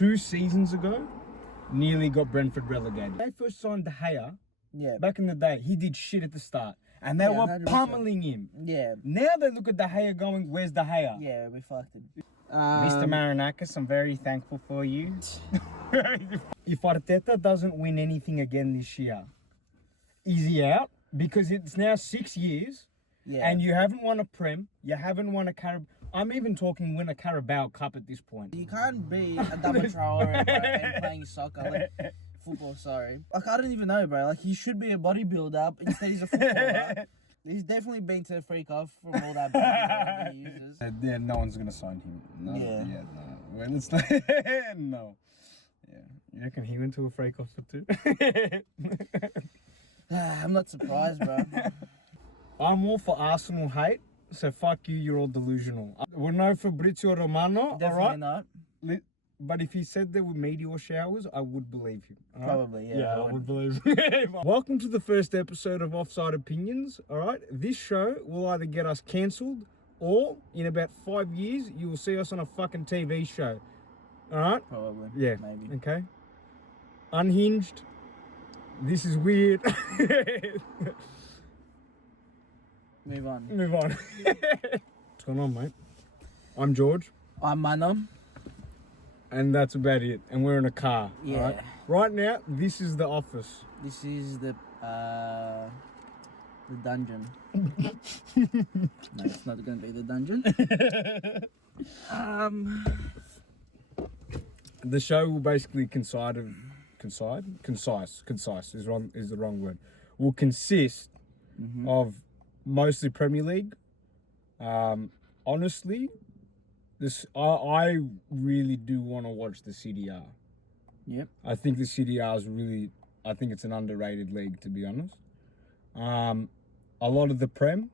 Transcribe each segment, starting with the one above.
2 seasons ago, nearly got Brentford relegated. They first signed De Gea. Yeah. Back in the day, he did shit at the start. And they were 100%. pummeling him. Yeah. Now they look at De Gea going, where's De Gea? Yeah, we fucked him. Mr. Marinakis, I'm very thankful for you. If Arteta doesn't win anything again this year, is he out? Because it's now 6 years, and you haven't won a Prem, you haven't won a Carabao. I'm even talking win a Carabao Cup at this point. You can't be a double thrower and playing soccer, like football, sorry. Like, I don't even know, bro. Like, he should be a bodybuilder, but instead he's a footballer. He's definitely been to the freak off from all that bodybuilding he uses. Yeah, no one's going to sign him. No, Yeah. No. Well, it's not. No. Yeah. You reckon he went to a freak off for two? I'm not surprised, bro. I'm all for Arsenal hate, so fuck you, you're all delusional. We're no Fabrizio Romano, Definitely alright? not. But if he said there were meteor showers, I would believe him. All right? Probably, yeah. I would believe him. Welcome to the first episode of Offside Opinions, alright? This show will either get us cancelled, or in about 5 years, you will see us on a fucking TV show. Alright? Probably. Yeah. Maybe. Okay. Unhinged. This is weird. Move on. Move on. What's going on, mate? I'm George. I'm Manam. And that's about it. And we're in a car. Yeah. All right? Right now, this is the office. This is the dungeon. No, it's not going to be the dungeon. The show will basically concise is the wrong word. Will consist of mostly Premier League. Honestly, I really do want to watch the CDR. Yep. I think the CDR is really, I think it's an underrated league, to be honest. A lot of the Prem,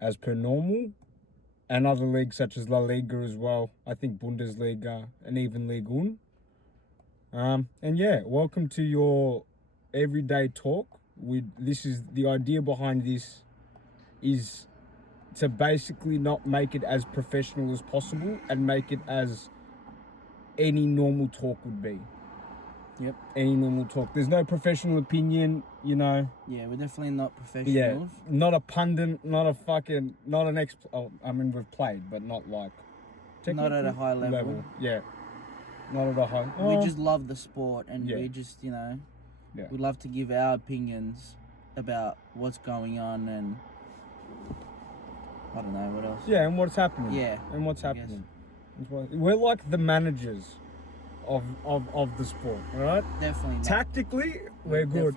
as per normal, and other leagues such as La Liga as well. I think Bundesliga and even Ligue 1. And yeah, welcome to your everyday talk. This is the idea behind this is to basically not make it as professional as possible and make it as any normal talk would be. Yep. Any normal talk. There's no professional opinion, you know. Yeah, we're definitely not professionals. Yeah. Not a pundit, not an I mean, we've played, but not like... Not at a high level. Yeah. Not at a high... We just love the sport and Yeah. we just, you know... Yeah. We love to give our opinions about what's going on and... I don't know, what else? Yeah, and what's happening. Yeah. And what's happening. We're like the managers of the sport, all right? Definitely not. Tactically, we're good.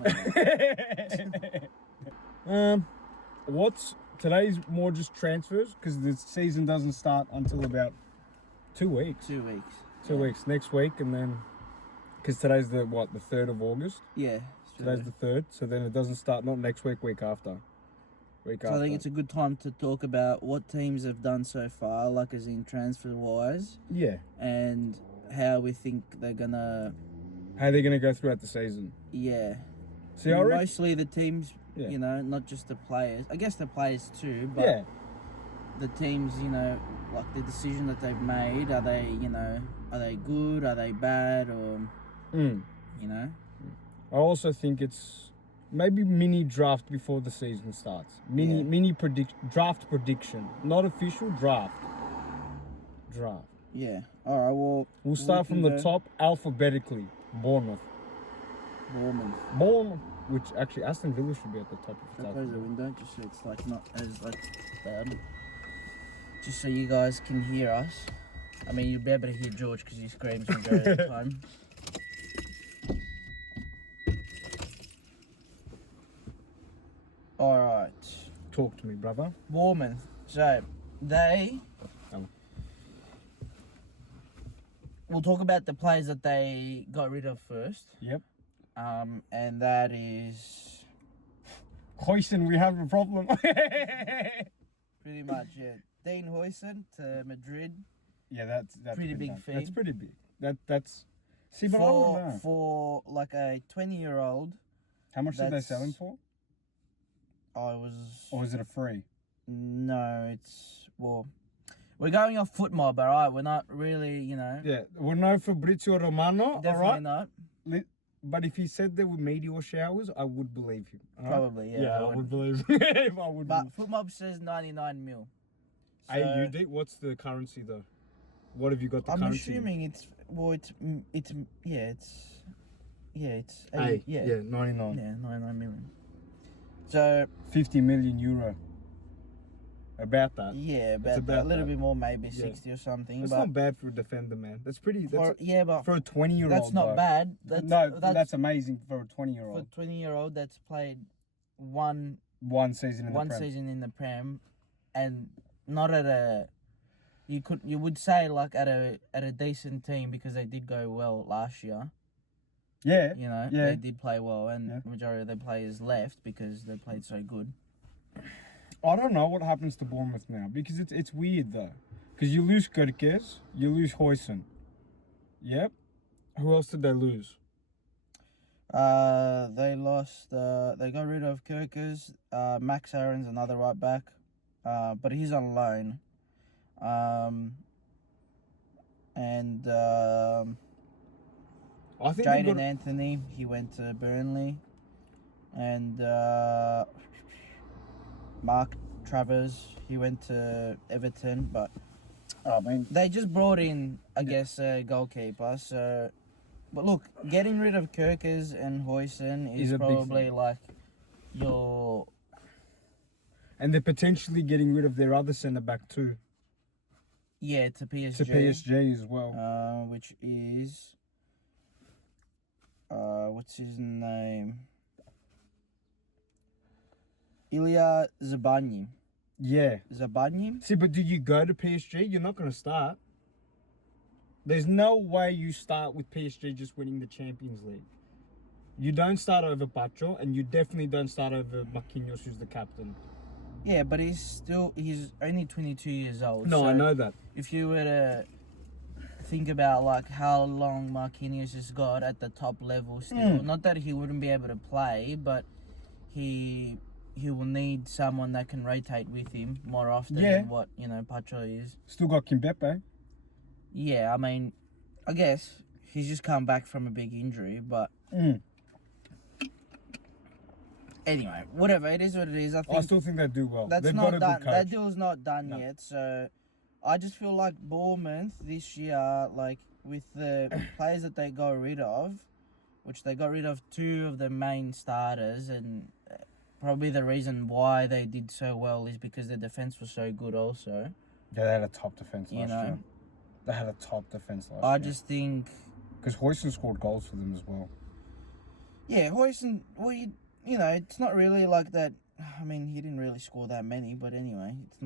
Today's more just transfers because the season doesn't start until about 2 weeks. 2 weeks. 2 weeks. Next week, and then because today's the 3rd of August. Yeah. Today's the 3rd, so then it doesn't start not next week, week after. So I think it's a good time to talk about what teams have done so far, like as in transfer wise. Yeah. And how we think they're gonna go throughout the season. Yeah. See, I reckon mostly the teams, you know, not just the players. I guess the players too, but the teams, you know, like the decision that they've made, are they good, are they bad, or you know? I also think it's maybe mini draft before the season starts. Mini draft prediction, not official draft. Yeah. All right. Well, we'll start from the top alphabetically. Bournemouth, which actually Aston Villa should be at the top of the close the window just so it's like not as like bad. Just so you guys can hear us. I mean, you'll be able to hear George because he screams majority of the time. All right. Talk to me, brother. Bournemouth. So they. We'll talk about the players that they got rid of first. Yep. And that is... Huijsen, we have a problem. Pretty much, yeah. Dean Huijsen to Madrid. Yeah, that's pretty big fee. That's pretty big. That's... See, but I don't know. For like a 20-year-old... How much did they sell him for? Or is it a free? No, it's... Well... We're going off foot mob, all right? We're not really, Yeah, we're no Fabrizio Romano, Definitely all right? not. But if he said there were meteor showers, I would believe him. All right? Probably, yeah. Yeah, I would believe him. I would. But foot mob says 99 mil. So, AUD, what's the currency though? What have you got the I'm currency? assuming it's Yeah, 99. Yeah, 99 million. So 50 million euro. About that. yeah, It's about about that. A little that. bit more, maybe 60 or something. That's but not bad for a defender, man. That's pretty. but For a 20-year-old. that's not though. bad. That's amazing for a For 20-year-old. a 20-year-old that's played one Season in the Prem. season in the Prem, and not at a. You would say like at a decent team because they did go well last year. Yeah. They did play well, and majority of their players left because they played so good. I don't know what happens to Bournemouth now because it's weird though. Because you lose Gerkes, you lose Huijsen. Yep. Who else did they lose? They lost. They got rid of Kirkers. Max Aaron's another right back, but he's on loan. And I think Jaden Anthony, he went to Burnley, and Mark Travers, he went to Everton, but they just brought in, I guess, a goalkeeper. So, but look, getting rid of Kirkers and Huijsen is probably like your. And they're potentially getting rid of their other centre back too. Yeah, to PSG. To PSG as well. Which is. What's his name? Ilya Zabanyi. Yeah. Zabanyi? See, but do you go to PSG? You're not going to start. There's no way you start with PSG just winning the Champions League. You don't start over Bacho, and you definitely don't start over Marquinhos, who's the captain. Yeah, but he's only 22 years old. No, so I know that. If you were to think about like how long Marquinhos has got at the top level still, not that he wouldn't be able to play, but he will need someone that can rotate with him more often than what, Pacho is. Still got Kimpembe. Yeah, I mean, I guess he's just come back from a big injury, but anyway, whatever, it is what it is. I still think they do well. That's They've not got a done. good coach. That deal's not done yet, so I just feel like Bournemouth this year, like with the players that they got rid of, which they got rid of two of the main starters, and probably the reason why they did so well is because their defense was so good also. Yeah, they had a top defense last year. They had a top defense last year. I just think... Because Huijsen scored goals for them as well. Yeah, Huijsen, well, it's not really like that. I mean, he didn't really score that many, but anyway, that's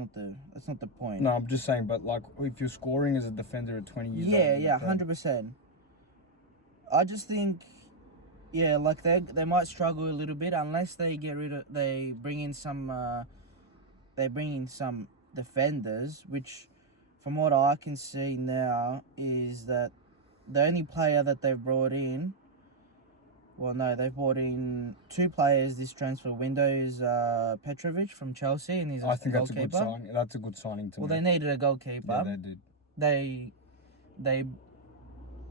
not the point. No, I'm just saying, but like, if you're scoring as a defender at 20 years old... Yeah, 100%. I just think... Yeah, like they might struggle a little bit unless they bring in some defenders, which from what I can see now is that the only player that they've brought in, they've brought in two players this transfer window is Petrovic from Chelsea, and he's a goalkeeper. I think that's a good signing. That's a good signing to me. Well, they needed a goalkeeper. Yeah, they did. They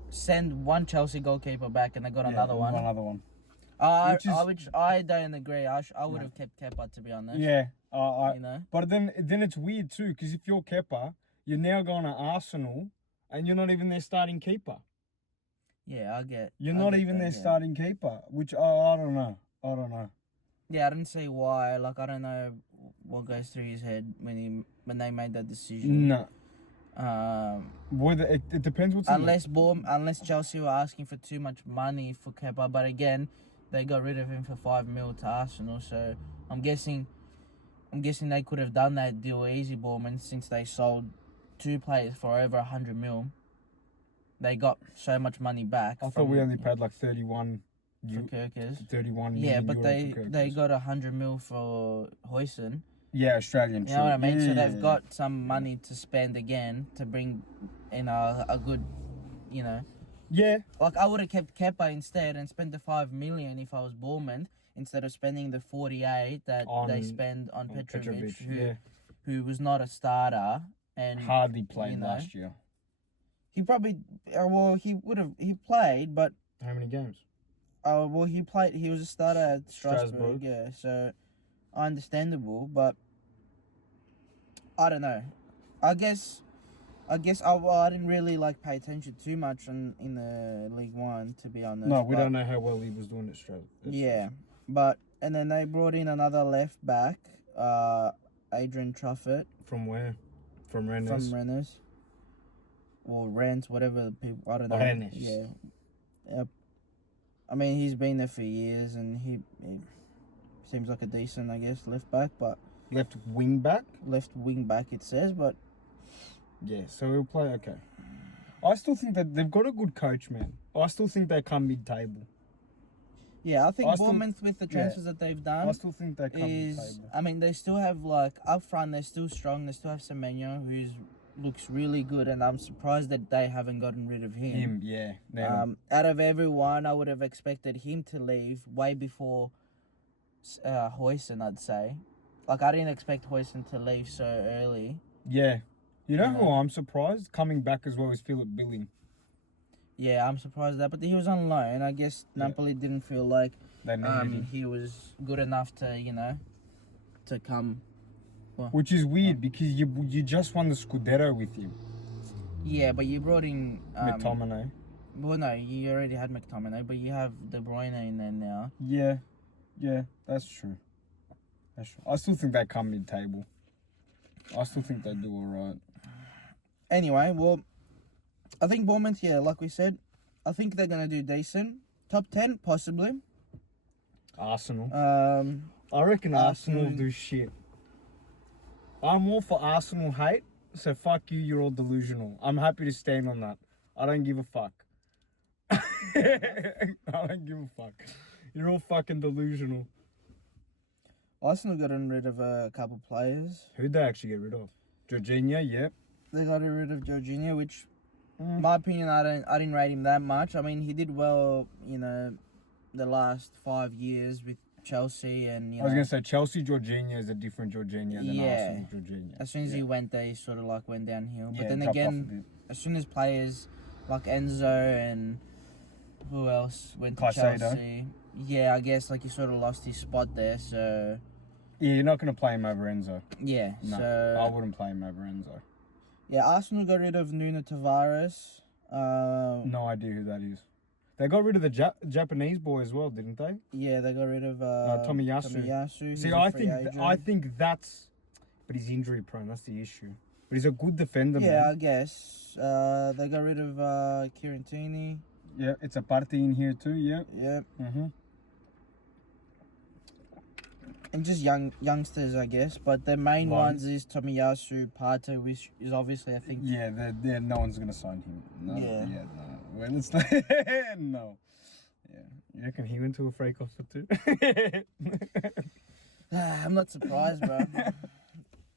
send one Chelsea goalkeeper back, and they got another one. Which I don't agree. I would have kept Kepa, to be honest. Yeah, But then it's weird too, because if you're Kepa, you're now going to Arsenal, and you're not even their starting keeper. Yeah, You're not even their starting keeper, which I don't know. Yeah, I didn't see why. Like, I don't know what goes through his head when they made that decision. No. Whether it depends what's unless Chelsea were asking for too much money for Kepa, but again, they got rid of him for 5 mil to Arsenal, so I'm guessing they could have done that deal easy, Bournemouth, since they sold two players for over 100 mil. They got so much money back. I thought we only paid like 31 for Kirkers. 31 million. Yeah, but they got 100 mil for Huijsen. Yeah, Australian. You know what I mean? So they've got some money to spend again to bring in a good, Yeah. Like, I would have kept Kepa instead and spent the 5 million if I was Bournemouth instead of spending the 48 that they spend on Petrovic, who was not a starter. and hardly played last year. He probably he played, but how many games? He played. He was a starter at Strasbourg. Yeah, so understandable, but I don't know. I guess I didn't really pay attention too much in the League One, to be honest. No, we don't know how well he was doing at Strasbourg. Yeah, but and then they brought in another left back, Adrian Truffett. From where? From Rennes. From Rennes. Or Rennes, whatever the people. I don't know. Rennes. Yeah. Yep. I mean, he's been there for years, and he seems like a decent, I guess, left back, but left wing back. Left wing back, it says, but yeah. So he'll play. Okay. I still think that they've got a good coach, man. I still think they come mid-table. Yeah, I think Bournemouth with the transfers that they've done. I still think they come mid-table. I mean, they still have up front. They're still strong. They still have Semenyo, who looks really good, and I'm surprised that they haven't gotten rid of him. Yeah. Out of everyone, I would have expected him to leave way before Huijsen, I'd say. I didn't expect Huijsen to leave so early. Yeah. You know who I'm surprised? Coming back as well is Philip Billing. Yeah, I'm surprised at that. But he was on loan. I guess Napoli didn't feel like he was good enough to, to come. Well, which is weird because you just won the Scudetto with him. Yeah, but you brought in McTominay. Well, no, you already had McTominay, but you have De Bruyne in there now. Yeah, that's true. I still think they come mid-table. I still think they do all right. Anyway, well, I think Bournemouth, like we said, I think they're going to do decent. Top 10, possibly. Arsenal. I reckon Arsenal do shit. I'm all for Arsenal hate, so fuck you, you're all delusional. I'm happy to stand on that. I don't give a fuck. I don't give a fuck. You're all fucking delusional. Arsenal got rid of a couple players. Who'd they actually get rid of? Jorginho, yep. They got rid of Jorginho, which, in my opinion, I didn't rate him that much. I mean, he did well, the last 5 years with Chelsea and I was gonna say Chelsea Jorginho is a different Jorginho than Arsenal Jorginho. As soon as he went there, he sort of went downhill. But then again, as soon as players like Enzo and who else went to Chelsea, I guess he sort of lost his spot there. So yeah, you're not gonna play him over Enzo. Yeah, no, so I wouldn't play him over Enzo. Yeah, Arsenal got rid of Nuno Tavares. No idea who that is. They got rid of the Japanese boy as well, didn't they? Yeah, they got rid of Tomiyasu. See, I think that's, but he's injury prone. That's the issue. But he's a good defender. Yeah, man. I guess. They got rid of Kirantini. Yeah, it's a party in here too. Yeah. Yeah. Mhm. And just youngsters, I guess. But the main ones is Tomiyasu, Partey, which is obviously, I think. Yeah, no one's gonna sign him. No, yeah. No. Well, it's like, no. Yeah. You reckon he went to a freak offer too? I'm not surprised, bro.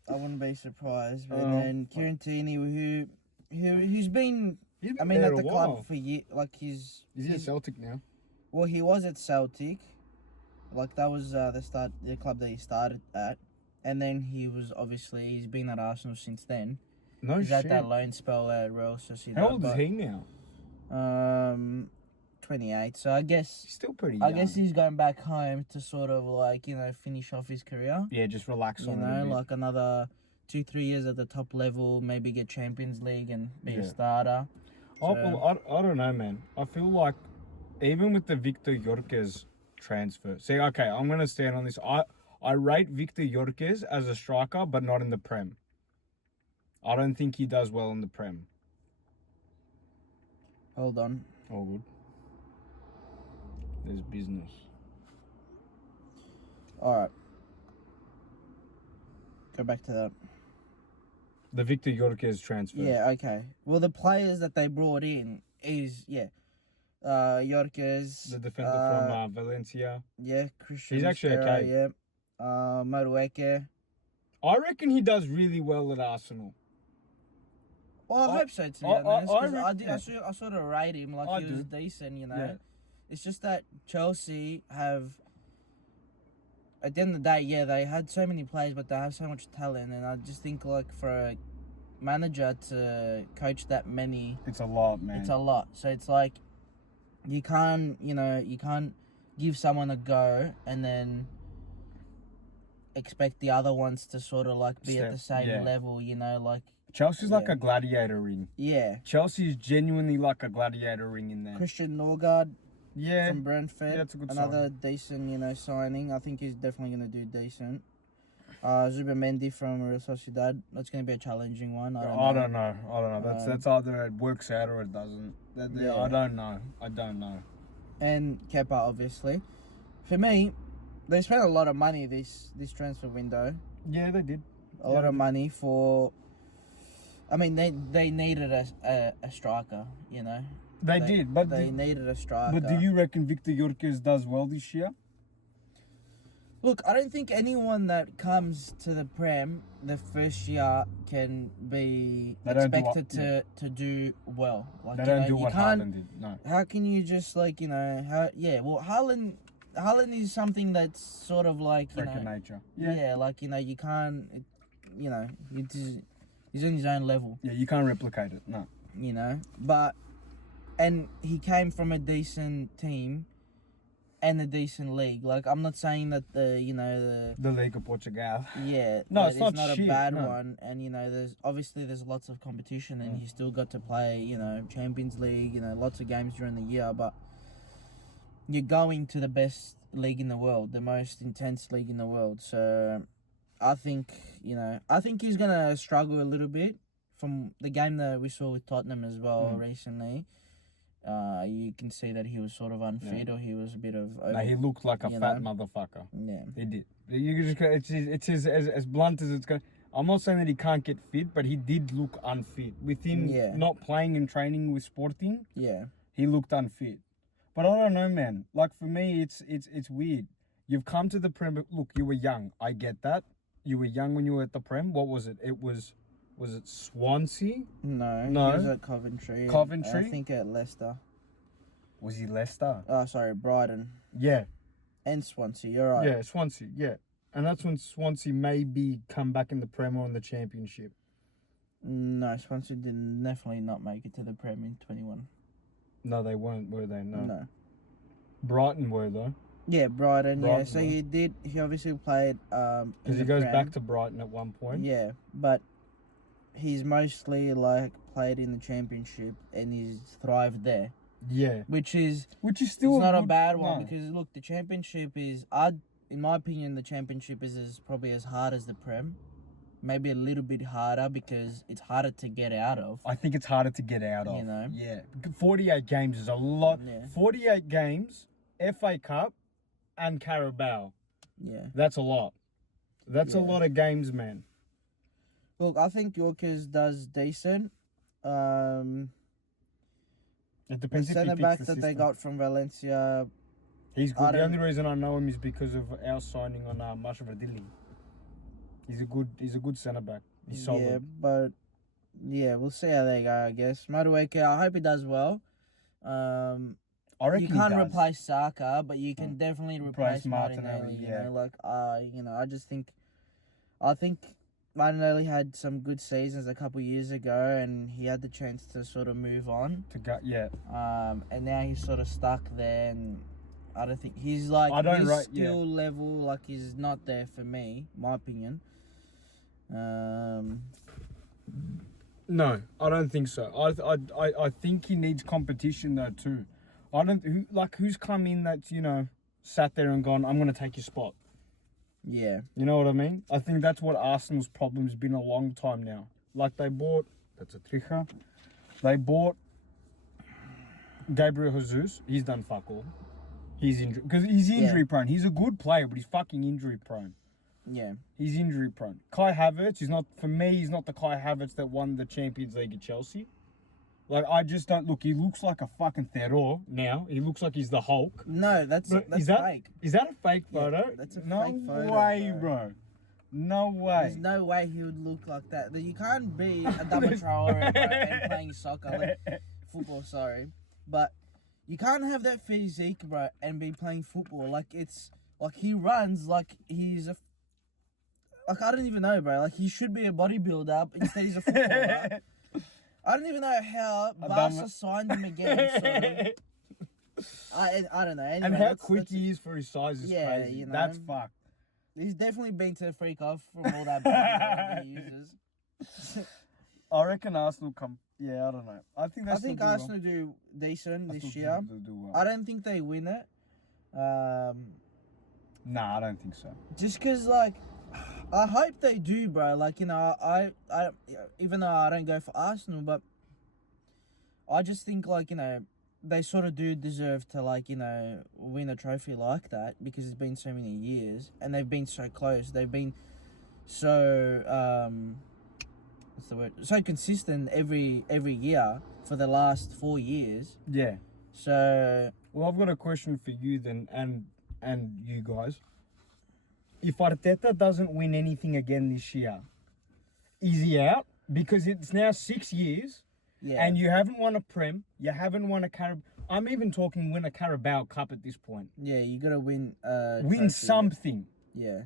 I wouldn't be surprised. But then Kirantini, who's been at the club for years. Is he at Celtic now? Well, he was at Celtic. That was the club that he started at. And then he's been at Arsenal since then. No he's shit. At that loan spell at Real Sociedad. How old is he now? 28. So I guess he's still pretty young. I guess he's going back home to sort of finish off his career. Yeah, just relax on it a bit. Another 2-3 years at the top level, maybe get Champions League and be a starter. So, I don't know, man. I feel like even with the Victor Yorkes transfer. See, okay, I'm gonna stand on this. I rate Victor Yorkes as a striker, but not in the Prem. I don't think he does well in the Prem. Hold on. All good. There's business. Alright. Go back to that. The Victor Yorkes transfer. Yeah, okay. Well, the players that they brought in is, Yorkes. The defender from Valencia. Yeah, Christian. He's actually okay. Yeah. Madueke. I reckon he does really well at Arsenal. Well, I hope so, to be honest. I sort of rate him he was decent, Yeah. It's just that Chelsea have, at the end of the day, they had so many players, but they have so much talent, and I just think for manager to coach that many. It's a lot, man. It's a lot. So it's like you can't give someone a go and then expect the other ones to sort of like be at the same level, like Chelsea's like a gladiator ring. Yeah. Chelsea is genuinely like a gladiator ring in there. Christian Norgard from Brentford. Yeah, that's a good Another decent, signing. I think he's definitely going to do decent. Zubimendi from Real Sociedad. That's going to be a challenging one. I don't know. That's either it works out or it doesn't. I don't know. And Kepa, obviously. For me, they spent a lot of money this transfer window. Yeah, they did. A lot of money for... I mean, they needed a striker, They did, but... They needed a striker. But do you reckon Victor Gyökeres does well this year? Look, I don't think anyone that comes to the Prem the first year can be expected to do well. Like, they don't do what Haaland did, no. How can you just, Haaland is something that's sort of like, Freaking nature. You can't, he's on his own level. Yeah, you can't replicate it, no. And he came from a decent team and a decent league. Like, I'm not saying that the League of Portugal. Yeah. No, it's not a bad one. And, there's lots of competition and he still got to play, Champions League, lots of games during the year. But you're going to the best league in the world, the most intense league in the world. So I think he's going to struggle a little bit from the game that we saw with Tottenham as well recently. You can see that he was sort of unfit or he was a bit of... he looked like a fat motherfucker. Yeah. He did. It's as blunt as it's going. I'm not saying that he can't get fit, but he did look unfit. With him not playing and training with Sporting, he looked unfit. But I don't know, man. Like, for me, it's weird. You've come to the Prem... Look, you were young. I get that. You were young when you were at the Prem. What was it? Was it Swansea? No. He was at Coventry. Coventry? I think at Leicester. Was he Leicester? Oh, sorry, Brighton. Yeah. And Swansea, you're right. Yeah, Swansea, yeah. And that's when Swansea maybe come back in the Prem or in the Championship. No, Swansea did definitely not make it to the Prem in 21. No, they weren't, were they? No. Brighton were, though. Yeah, Brighton, yeah. So he obviously played because he goes back to Brighton at one point. Yeah, but he's mostly played in the Championship and he's thrived there. Yeah. Which is still not a bad one because look, the Championship is in my opinion the Championship is probably as hard as the Prem. Maybe a little bit harder because it's harder to get out of. I think it's harder to get out of. Yeah. 48 games is a lot. Yeah. 48 games, FA Cup and Carabao. Yeah. That's a lot. That's a lot of games, man. Look, I think Gyökeres does decent. It depends the if he centre-back fixes that the they system. got from Valencia... He's good. The only reason I know him is because of our signing on Mashvadili. He's a good centre-back. He's solid. Yeah, but... Yeah, we'll see how they go, I guess. Madueke, I hope he does well. I reckon you can't replace Saka, but you can definitely replace Martinelli. I think Martinelli had some good seasons a couple of years ago, and he had the chance to sort of move on. And now he's sort of stuck there, and I don't think he's his skill level is not there for me, my opinion. No, I don't think so. I think he needs competition though too. Who's come in that's sat there and gone, I'm gonna take your spot. Yeah. You know what I mean? I think that's what Arsenal's problem's been a long time now. They bought... That's a tricha. They bought Gabriel Jesus. He's done fuck all. He's injured. Because he's injury prone. He's a good player, but he's fucking injury prone. Yeah. He's injury prone. Kai Havertz, he's not the Kai Havertz that won the Champions League at Chelsea. I just don't... Look, he looks like a fucking terror now. He looks like he's the Hulk. No, that's fake. Is that a fake photo? Yeah, that's a fake photo. No way, bro. No way. There's no way he would look like that. You can't be a double thrower and playing soccer, football, sorry. But you can't have that physique, bro, and be playing football. He runs like he's Like, I don't even know, bro. Like, he should be a bodybuilder. Instead, he's a footballer. I don't even know how Barca signed him again. So I don't know. Anyway, and how quick he is for his size is crazy. You know, that's fucked. He's definitely been to the freak off from all that that he uses. I reckon Arsenal come. Yeah, I don't know. I think Arsenal do decent this year. Do well. I don't think they win it. Nah, I don't think so. Just because, like, I hope they do, bro. Like, you know, I even though I don't go for Arsenal, but I just think, like, you know, they sort of do deserve to, like, you know, win a trophy like that because it's been so many years and they've been so close. They've been so what's the word? So consistent every year for the last 4 years. Yeah. So, well, I've got a question for you then, and you guys. If Arteta doesn't win anything again this year, is he out? Because it's now 6 years, and you haven't won a Prem, you haven't won a Carabao. I'm even talking win a Carabao Cup at this point. Yeah, you gotta win. Win trophy, something. Yeah.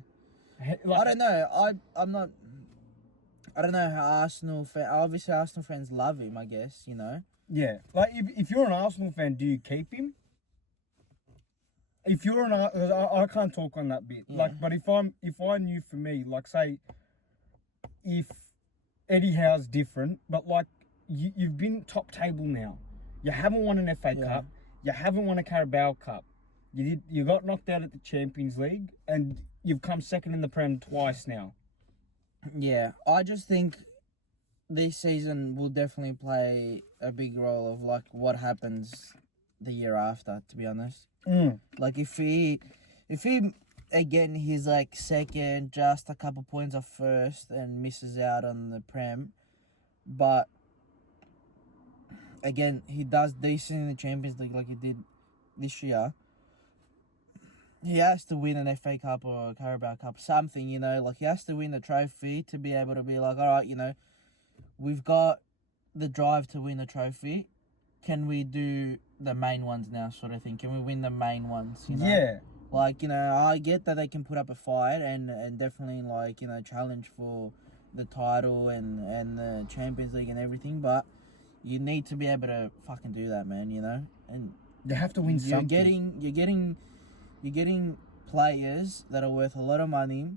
Like, I don't know. I'm not. I don't know how Arsenal obviously Arsenal fans love him. I guess you know. Yeah, like if you're an Arsenal fan, do you keep him? If you're I can't talk on that bit. Yeah. Like, but if I knew for me, like, say, if Eddie Howe's different, but like you've been top table now, you haven't won an FA Cup, you haven't won a Carabao Cup, you got knocked out at the Champions League, and you've come second in the Prem twice now. Yeah, I just think this season will definitely play a big role of like what happens the year after. To be honest, like if he again he's like second, just a couple points off first, and misses out on the Prem, but again he does decent in the Champions League like he did this year. He has to win an FA Cup or a Carabao Cup, something, you know, like he has to win a trophy to be able to be like, all right, you know, we've got the drive to win a trophy. Can we do the main ones now, sort of thing? Can we win the main ones, you know? Yeah. Like, you know, I get that they can put up a fight and definitely, like, you know, challenge for the title and the Champions League and everything, but you need to be able to fucking do that, man, you know? And you have to win something. You're getting players that are worth a lot of money,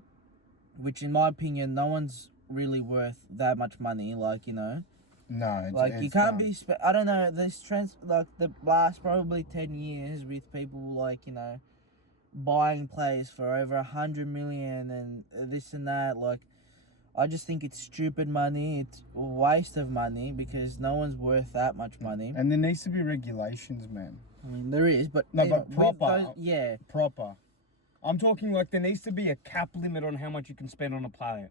which in my opinion, no one's really worth that much money. Like, you know, no, like you can't be. I don't know. This like the last probably 10 years with people like, you know, buying players for over 100 million and this and that. Like, I just think it's stupid money. It's a waste of money because no one's worth that much money. And there needs to be regulations, man. I mean, there is, but no, but proper. Proper. I'm talking like there needs to be a cap limit on how much you can spend on a player.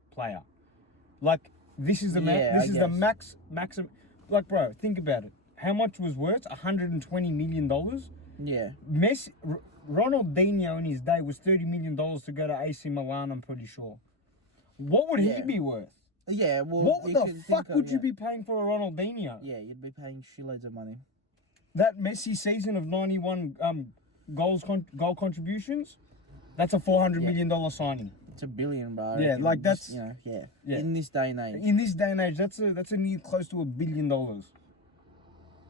Like this is the the maximum. Like, bro, think about it. How much was worth $120 million? Yeah. Ronaldinho in his day was $30 million to go to AC Milan. I'm pretty sure. What would he be worth? Yeah. Well, what the fuck would you be paying for a Ronaldinho? Yeah, you'd be paying shitloads of money. That Messi season of 91 goal contributions, that's a $400 million signing. It's $1 billion, bro. Yeah, like that's yeah. In this day and age. In this day and age, that's a near close to $1 billion.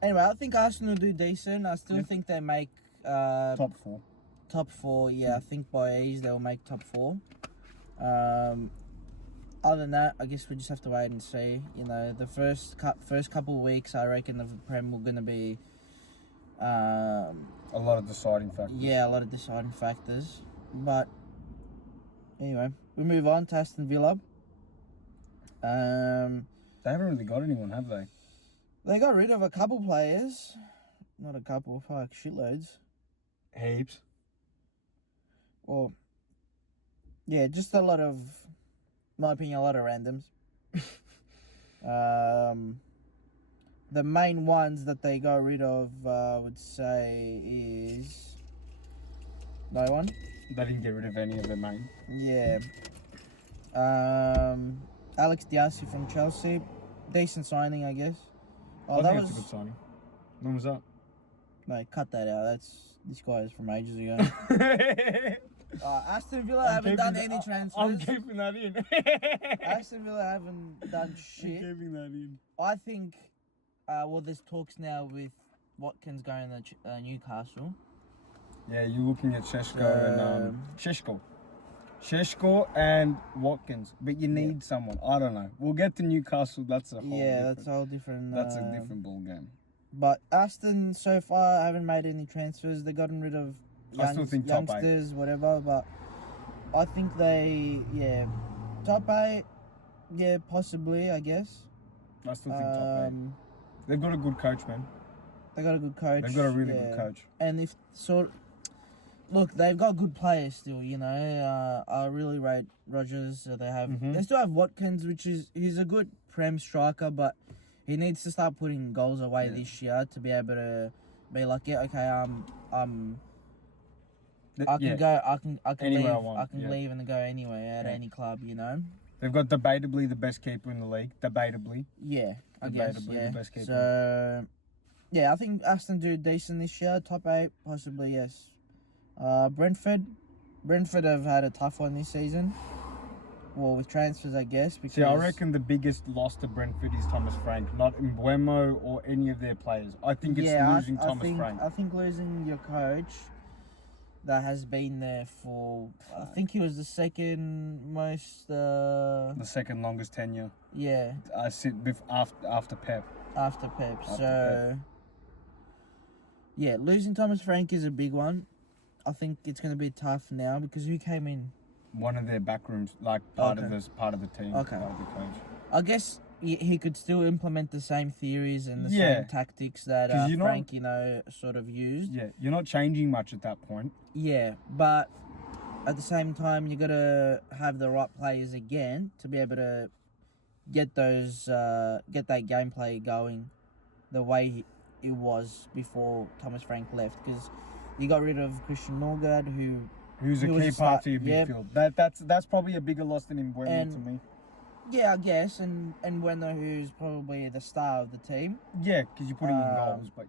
Anyway, I think Arsenal do decent. I still think they make top four. Top four, yeah. I think by ease they'll make top four. Other than that, I guess we just have to wait and see. You know, the first couple of weeks, I reckon the Prem will gonna be. A lot of deciding factors. Yeah, a lot of deciding factors. But anyway, we move on to Aston Villa. They haven't really got anyone, have they? They got rid of a couple players. Not a couple, fuck, shitloads. Heaps. Well, yeah, just a lot of, in my opinion, a lot of randoms. The main ones that they got rid of, I would say, is no one. They didn't get rid of any of their main. Yeah. Alex Diassi from Chelsea, decent signing, I guess. Oh, that was a good signing. When was that? No, cut that out. This guy is from ages ago. Aston Villa haven't done any transfers. I'm keeping that in. Aston Villa haven't done shit. I'm keeping that in. I think, well, there's talks now with Watkins going to Newcastle. Yeah, you're looking at Sheshko and Sheshko and Watkins, but you need someone. I don't know. We'll get to Newcastle. That's a whole that's a whole different. That's a different ball game. But Aston so far haven't made any transfers. They've gotten rid of youngsters, whatever. But I think top 8, possibly, I guess. I still think top 8. They've got a good coach, man. They got a good coach. They've got a really good coach. And look, they've got good players still. You know, I really rate Rodgers. They have. They still have Watkins, he's a good prem striker, but he needs to start putting goals away this year to be able to be like, I can go. I can anywhere leave. I can leave and go anywhere at any club. You know. They've got debatably the best keeper in the league. Debatably. Yeah, I guess. The best keeper. So, I think Aston do decent this year. Top 8, possibly, yes. Brentford have had a tough one this season. Well, with transfers, I guess. Because I reckon the biggest loss to Brentford is Thomas Frank, not Mbeumo or any of their players. I think it's losing Thomas Frank. I think losing your coach that has been there for... I think he was the second most... the second longest tenure. Yeah. After Pep. After Pep. Losing Thomas Frank is a big one. I think it's going to be tough now because who came in? One of their backrooms, like part of the team, part of the coach. I guess he could still implement the same theories and the same tactics that Frank, sort of used. Yeah, you're not changing much at that point. Yeah, but at the same time, you got to have the right players again to be able to get that gameplay going the way it was before Thomas Frank left, because you got rid of Christian Norgard, who's a key part of your midfield. That's probably a bigger loss than Mbeumo to me. Yeah, I guess, and Mbeumo, who's probably the star of the team. Yeah, because you're putting in goals, but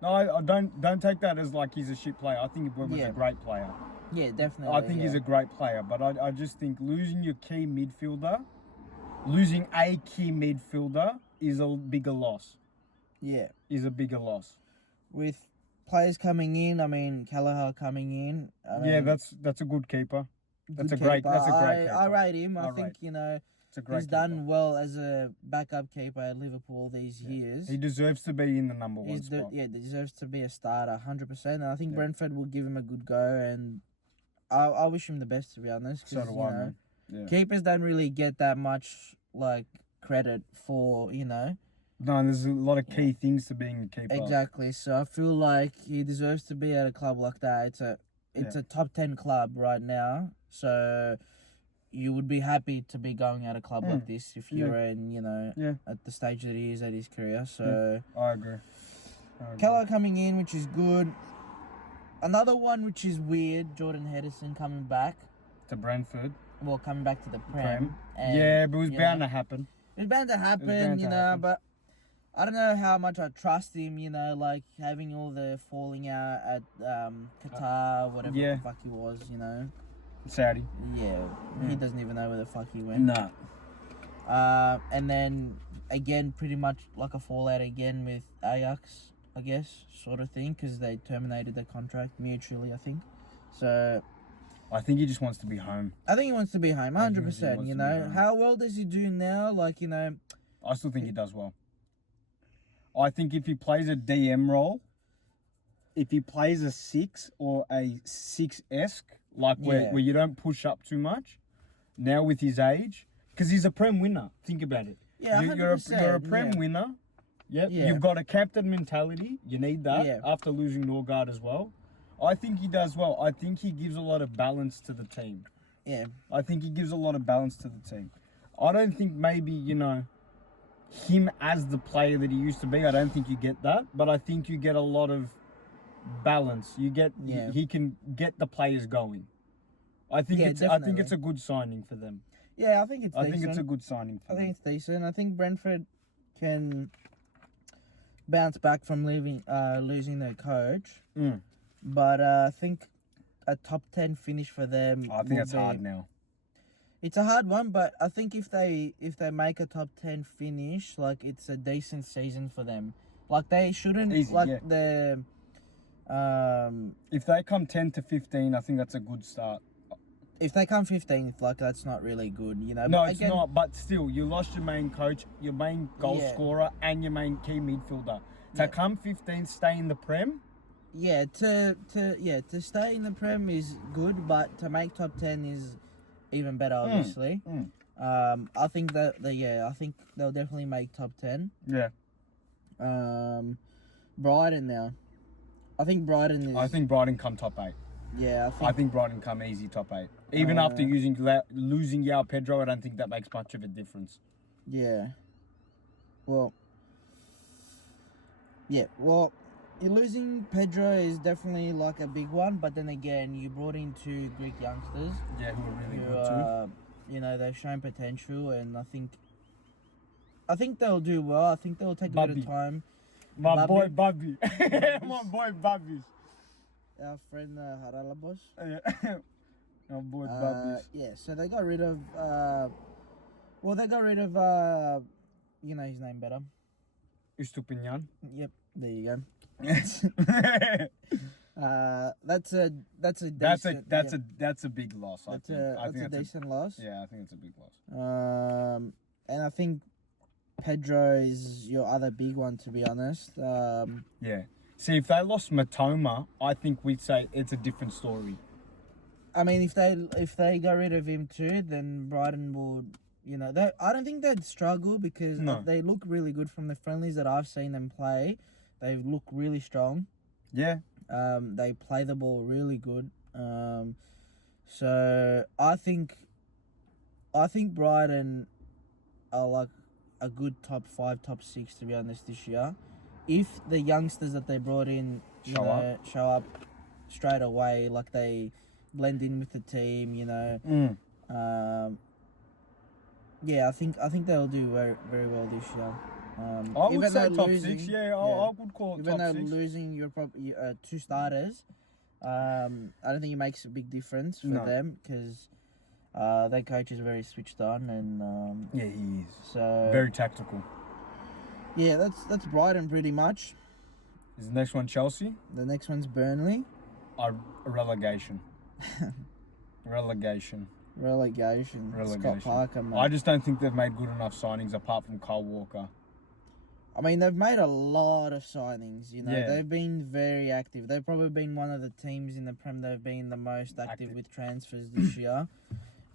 No, I don't take that as like he's a shit player. I think Mbeumo's a great player. Yeah, definitely. I think he's a great player, but I just think losing a key midfielder is a bigger loss. Yeah. Is a bigger loss. With players coming in, Kelleher coming in. That's a good keeper. That's a great keeper. I rate him. I think, he's done well as a backup keeper at Liverpool these years. He deserves to be in the number 1 spot. Deserves to be a starter, 100%. And I think Brentford will give him a good go, and I wish him the best, to be honest. So do I, man. Yeah. Keepers don't really get that much, credit for, No, there's a lot of key things to being a keeper. Exactly. So I feel like he deserves to be at a club like that. It's a top 10 club right now. So you would be happy to be going at a club like this if you were in, at the stage that he is at his career. So I agree. Keller coming in, which is good. Another one which is weird, Jordan Henderson coming back to Brentford. Well, coming back to the Prem. And, but it was bound to happen. It was bound to happen, but I don't know how much I trust him, having all the falling out at Qatar, whatever the fuck he was, Saudi. Yeah, he doesn't even know where the fuck he went. Nah. And then, again, pretty much like a fallout again with Ajax, I guess, sort of thing, because they terminated their contract mutually, I think. So... I think he just wants to be home. I think he wants to be home, 100%, How well does he do now? I still think he does well. I think if he plays a DM role, if he plays a 6 or a 6-esque, where you don't push up too much, now with his age, because he's a Prem winner. Think about it. Yeah, 100%. You're a Prem winner. Yep. Yeah. You've got a captain mentality. You need that after losing Norgard as well. I think he does well. I think he gives a lot of balance to the team. Yeah. I think he gives a lot of balance to the team. I don't think maybe, him as the player that he used to be, I don't think you get that. But I think you get a lot of balance. He can get the players going. I think it's a good signing for them. Yeah, I think it's decent. I think it's a good signing for them. I think it's decent. I think Brentford can bounce back from losing their coach. But I think a top 10 finish for them. I think it's hard now. It's a hard one, but I think if they make a top 10 finish, like it's a decent season for them. Like they shouldn't if they come 10 to 15, I think that's a good start. If they come 15th, like that's not really good, you know. No, but it's again, not. But still, you lost your main coach, your main goal scorer, and your main key midfielder. To come 15th, stay in the Prem. Yeah, to stay in the Prem is good, but to make top 10 is even better, obviously. I think I think they'll definitely make top 10. Yeah. Brighton now. I think Brighton come top 8. Yeah, I think Brighton come easy top 8. Even after losing Yao Pedro, I don't think that makes much of a difference. Yeah. Well, you're losing Pedro is definitely like a big one, but then again, you brought in 2 Greek youngsters. Yeah, who are really good too. You know, they've shown potential, and I think they'll do well. I think they'll take a bit of time. My boy Bobby. My boy Bobby. Our friend Haralabos. Yeah. Our boy Bobby. Yeah, so they got rid of you know his name better. Estupinian. Yep, there you go. That's a big loss. That's a decent loss. Yeah, I think it's a big loss. And I think Pedro is your other big one, to be honest. Yeah. See, if they lost Matoma, I think we'd say it's a different story. I mean, if they got rid of him too, then Brighton would, you know, I don't think they'd struggle because they look really good from the friendlies that I've seen them play. They look really strong. Yeah. They play the ball really good. So I think Brighton are like a good top 5, top 6, to be honest, this year. If the youngsters that they brought in show up straight away, like they blend in with the team, you know. Yeah, I think they'll do very, very well this year. I would say top 6. Yeah, I would call it top 6. Even though losing your 2 starters, I don't think it makes a big difference for them because their coach is very switched on and yeah, he is. So very tactical. Yeah, that's Brighton pretty much. Is the next one Chelsea? The next one's Burnley. Relegation. Relegation. Scott Parker, mate. I just don't think they've made good enough signings apart from Kyle Walker. I mean, they've made a lot of signings, you know. Yeah. They've been very active. They've probably been one of the teams in the Prem that have been the most active with transfers this year.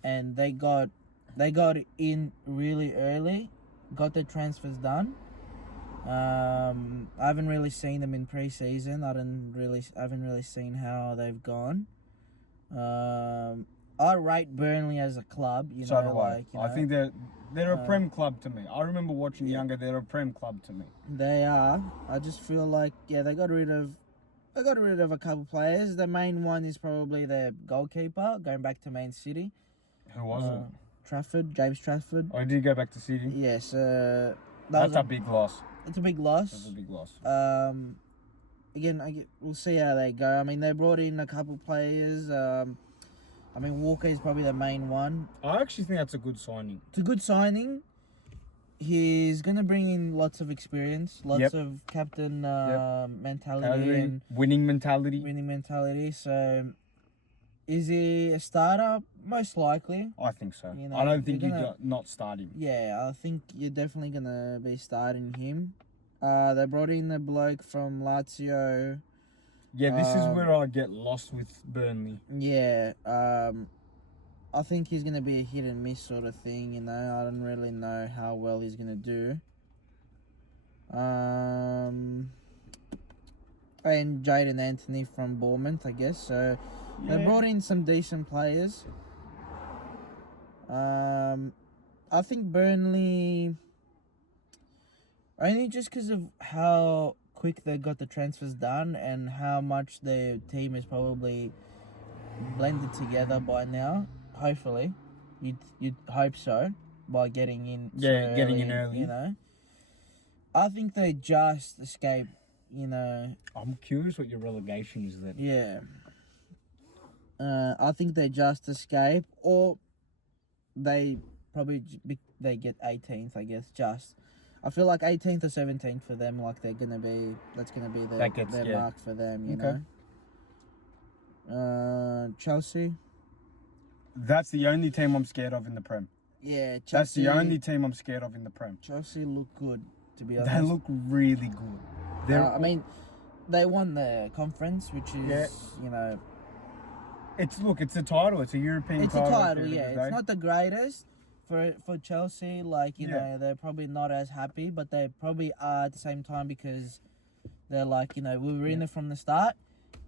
And they got in really early, got their transfers done. I haven't really seen them in pre-season. I haven't really seen how they've gone. I rate Burnley as a club. You so know, do like I think they're a Prem club to me. I remember watching younger. They're a Prem club to me. They are. I just feel like they got rid of a couple players. The main one is probably their goalkeeper, going back to Man City. Who was it? James Trafford. Oh, he did go back to City? Yes. That's a big loss. It's a big loss. That's a big loss. Again, we'll see how they go. I mean, they brought in a couple players. I mean, Walker is probably the main one. I actually think that's a good signing. It's a good signing. He's going to bring in lots of experience, lots of captain mentality and winning mentality. So, is he a starter? Most likely. I think so. You know, I don't think you're not starting. Yeah, I think you're definitely going to be starting him. They brought in the bloke from Lazio. Yeah, this is where I get lost with Burnley. Yeah, I think he's going to be a hit and miss sort of thing, you know. I don't really know how well he's going to do. And Jadon Anthony from Bournemouth, I guess. So they brought in some decent players. I think Burnley, only just because of how quick they got the transfers done and how much their team is probably blended together by now. Hopefully, you'd hope so by getting in. Getting in early. You know, I think they just escaped. You know, I'm curious what your relegation is then. Yeah. I think they just escape, or they probably they get 18th. I guess just. I feel like 18th or 17th for them. Like that's gonna be their mark for them. You know. Chelsea. That's the only team I'm scared of in the Prem. Yeah, Chelsea. That's the only team I'm scared of in the Prem. Chelsea look good, to be honest. They look really good. I mean, they won the conference, which is, you know... It's a title. It's a European title. It's a title, yeah. It's not the greatest for Chelsea. Like, you know, they're probably not as happy, but they probably are at the same time because they're like, you know, we were in it from the start.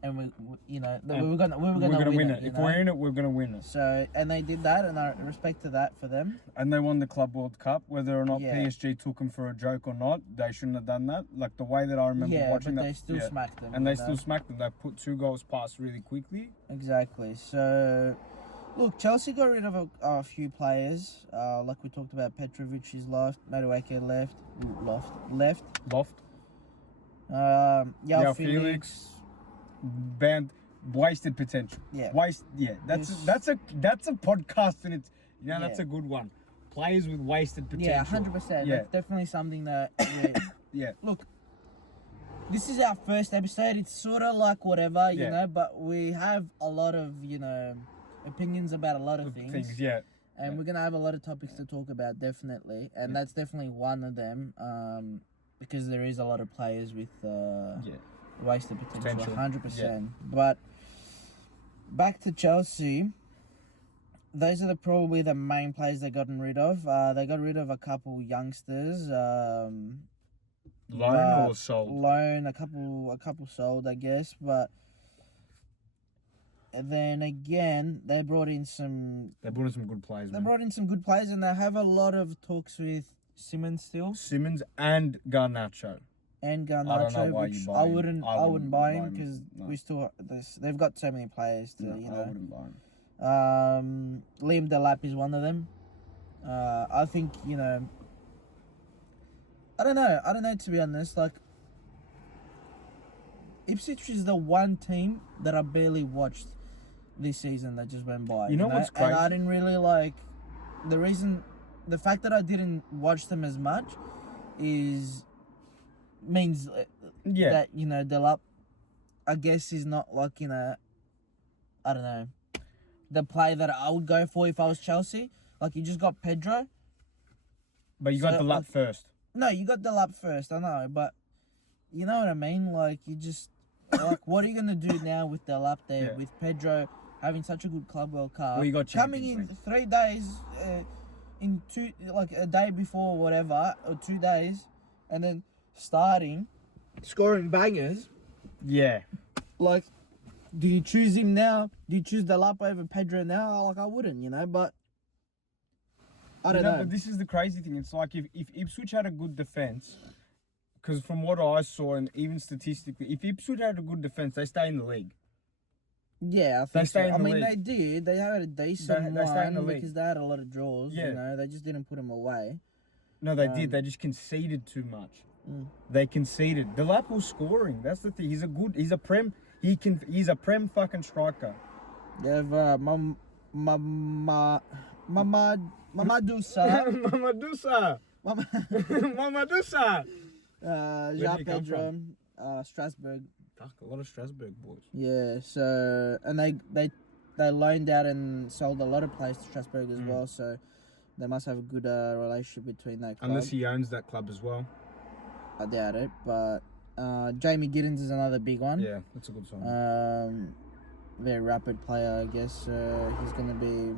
And we were gonna win it. If we're in it, we're gonna win it. So, and they did that, and I respect to that for them. And they won the Club World Cup. Whether or not PSG took them for a joke or not, they shouldn't have done that. Like the way that I remember watching that. They still smacked them. And they still smacked them. They put 2 goals past really quickly. Exactly. So, look, Chelsea got rid of a few players. Like we talked about, Petrovic is left, Madueke left. Felix. Wasted potential. That's a podcast and it's that's a good one. Players with wasted potential. 100%. That's definitely something that look, this is our first episode. It's sort of like whatever, you know, but we have a lot of, you know, opinions about a lot of things. And we're gonna have a lot of topics to talk about, definitely. And that's definitely one of them. Because there is a lot of players with wasted potential. 100%. But back to Chelsea, those are probably the main players they gotten rid of. They got rid of a couple youngsters. Loan or sold? Loan, a couple sold, I guess. But and then again, they brought in some good players. And they have a lot of talks with Simmons still. Simmons and Garnacho. I don't know why you buy him. I wouldn't buy him because we still they've got so many players to you know. I wouldn't buy him. Liam Delap is one of them. I think you know. I don't know to be honest. Like Ipswich is the one team that I barely watched this season that just went by. You know what's crazy? And I didn't really like the fact that I didn't watch them as much means that, you know, Delap, I guess, is not like, you know, I don't know, the play that I would go for if I was Chelsea. Like, you just got Pedro. But you got Delap first. No, you got Delap first, I know, but you know what I mean? Like, you just, like, what are you going to do now with Delap there, with Pedro having such a good Club World Cup? Well, you got coming in 3 days, in a day before, whatever, or 2 days, and then scoring bangers. Yeah. Like, do you choose him now? Do you choose Delap over Pedro now? Like, I wouldn't, you know, but I don't know. But this is the crazy thing. It's like if Ipswich had a good defence, because from what I saw, and even statistically, if Ipswich had a good defence, they stay in the league. Yeah, I think so. I mean, they did. They had a decent one because they had a lot of draws. You know, they just didn't put them away. No, they did. They just conceded too much. They conceded. Delap was scoring. That's the thing. He's a prem fucking striker. They have Mamadusa. Mamadusa. Jacques Pedro. Strasbourg. A lot of Strasbourg boys. Yeah, so and they loaned out and sold a lot of players to Strasbourg as well, so they must have a good relationship between that club. Unless he owns that club as well. I doubt it, but Jamie Giddens is another big one. Yeah, that's a good sign. Very rapid player, I guess. He's going to be...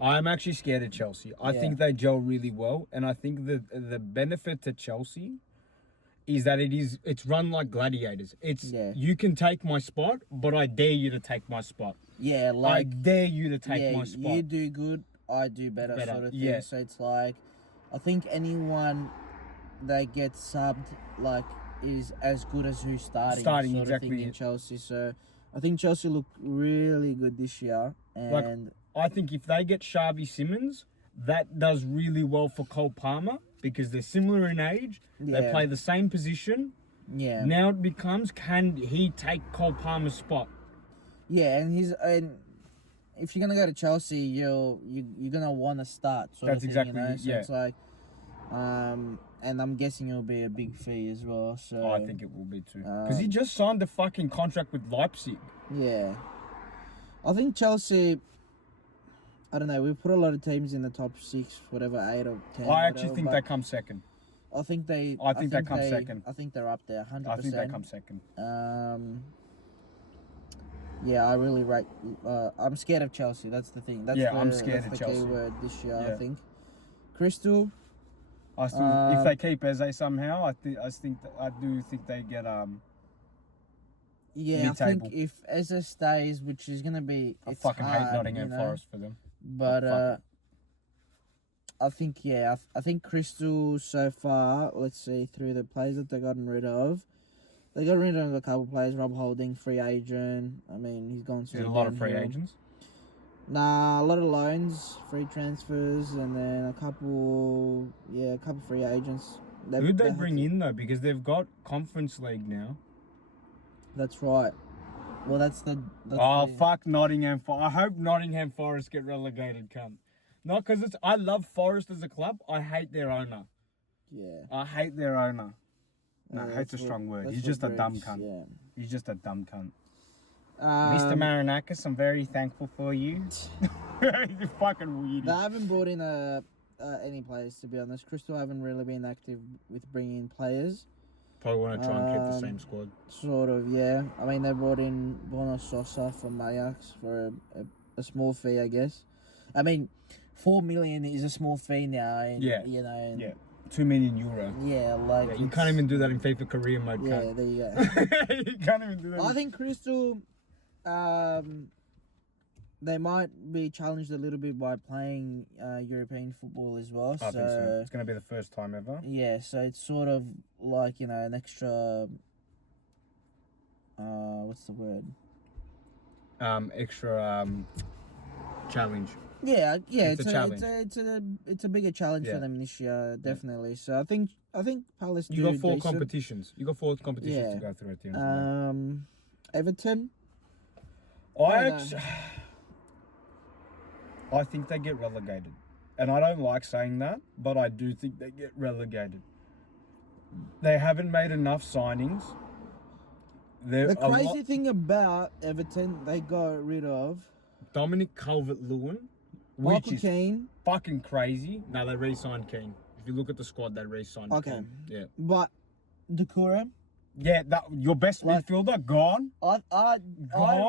I'm actually scared of Chelsea. I think they gel really well, and I think the benefit to Chelsea is that it's run like gladiators. You can take my spot, but I dare you to take my spot. Yeah, like... I dare you to take my spot. You do good, I do better sort of thing. Yeah. So it's like, I think anyone that gets subbed, like, is as good as who's starting sort of thing in Chelsea. So I think Chelsea look really good this year. And like, I think if they get Xavi Simmons, that does really well for Cole Palmer because they're similar in age. Yeah. They play the same position. Yeah. Now it becomes, can he take Cole Palmer's spot? Yeah, and if you're gonna go to Chelsea, you're gonna want to start. Sort That's of thing, exactly you know? So yeah. it's like, and I'm guessing it'll be a big fee as well. So Oh, I think it will be too. Because he just signed a fucking contract with Leipzig. Yeah, I think Chelsea. I don't know. We've put a lot of teams in the top 6, whatever, 8 or 10. I actually think they come second. I think they. I think they come second. I think they're up there, 100%. I think they come second. Yeah, I really rate. I'm scared of Chelsea. That's the thing. I'm scared of Chelsea. Key word this year, I think. Crystal. I still, if they keep Eze somehow, I do think they get Yeah, mid-table. I think if Eze stays, which is gonna be, I fucking hard, hate Nottingham you know? Forest for them. But I think I think Crystal so far. Let's see through the players that they gotten rid of. They got rid of a couple of players. Rob Holding, free agent. I mean, he's gone through. There's a lot of free agents. Nah, a lot of loans, free transfers, and then a couple free agents. Who'd they bring in though? Because they've got Conference League now. That's right. Well, that's fuck Nottingham Forest. I hope Nottingham Forest get relegated, cunt. Not because I love Forest as a club. I hate their owner. Yeah. I hate their owner. No, hate's a strong word. He's just a dumb cunt. Yeah. He's just a dumb cunt. Mr. Marinakis, I'm very thankful for you. You fucking weird. They haven't brought in any players, to be honest. Crystal haven't really been active with bringing in players. Probably want to try and keep the same squad. Sort of, yeah. I mean, they brought in Bono Sosa from Ajax for a small fee, I guess. I mean, 4 million is a small fee now. And, yeah. You know. And, yeah. 2 million euro. Yeah, like... Yeah, you can't even do that in FIFA career mode, yeah, cunt. there you go. You can't even do that. I think Crystal... they might be challenged a little bit by playing European football as well. I think so. It's going to be the first time ever. Yeah, so it's sort of like, you know, an extra... what's the word? Extra challenge. Yeah, It's a challenge. It's a bigger challenge for them this year, definitely. Yeah. So I think Palace. You got 4 decent. competitions. You got 4 competitions to go through at the end. Of the Everton. I think they get relegated, and I don't like saying that, but I do think they get relegated. They haven't made enough signings. The crazy thing about Everton, they got rid of Dominic Calvert-Lewin, which Michael is Keane. fucking crazy. No, they re-signed Keane. If you look at the squad, they re-signed Keane. Yeah. But Doucouré. Yeah, your best midfielder gone. I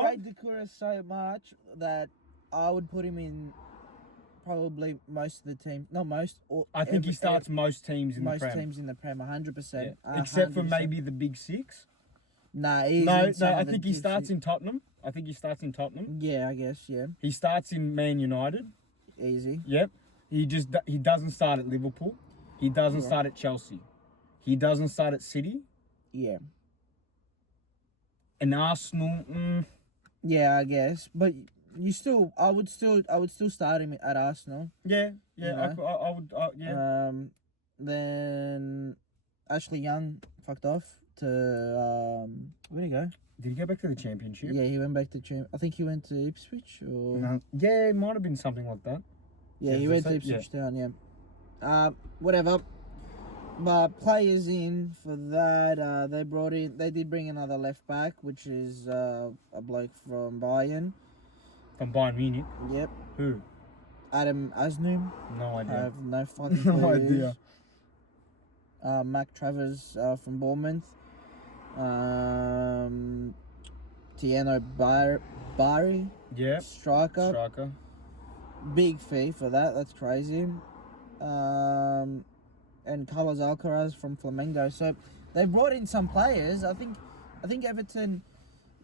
rate Doucouré so much that I would put him in probably most of the team. Not most. I think he starts most teams in the Prem. Most teams in the Prem, 100%. Except for maybe the big 6. Nah, I think he starts in Tottenham. Yeah, I guess, yeah. He starts in Man United. Easy. Yep. He doesn't start at Liverpool. He doesn't start at Chelsea. He doesn't start at City. Yeah. And Arsenal. Yeah, I guess. But I would still start him at Arsenal. Yeah. You know? I would. Yeah. Then Ashley Young fucked off to where'd he go? Did he go back to the Championship? Yeah, he went back to I think he went to Ipswich or. No. Yeah, it might have been something like that. Yeah, he went to Ipswich Town. Yeah. Whatever. But players in for that. They did bring another left back, which is a bloke from Bayern. From Bayern Munich. Yep. Who? Adam Asnum. No idea. I have no fucking No idea. Mac Travers from Bournemouth. Tieno Bari. Yeah. Striker. Big fee for that. That's crazy. And Carlos Alcaraz from Flamengo. So they brought in some players. I think Everton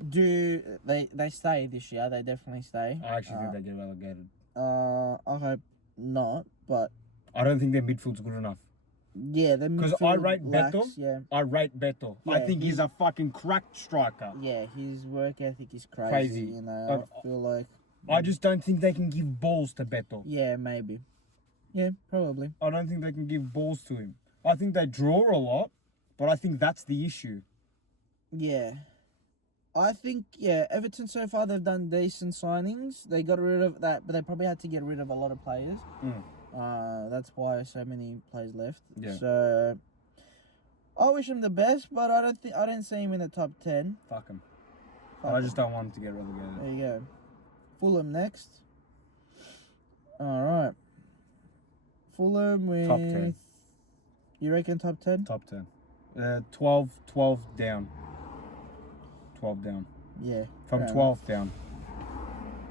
they stay this year. They definitely stay. I actually think they get relegated. I hope not, but I don't think their midfield's good enough. Yeah, because I rate Beto. Yeah. I rate Beto. Yeah, I think he's a fucking cracked striker. Yeah, his work ethic is crazy. You know, I feel like. I just don't think they can give balls to Beto. Yeah, maybe. Yeah, probably. I don't think they can give balls to him. I think they draw a lot, but I think that's the issue. Yeah. I think, yeah, Everton so far they've done decent signings. They got rid of that, but they probably had to get rid of a lot of players. That's why so many players left. Yeah. So I wish him the best, but I don't see him in the top 10. Fuck him. I just don't want him to get relegated. There you go. Fulham next. All right. Fulham with Top 10. You reckon top 10? Top 10. 12 down. 12 down. Yeah. From 12 down.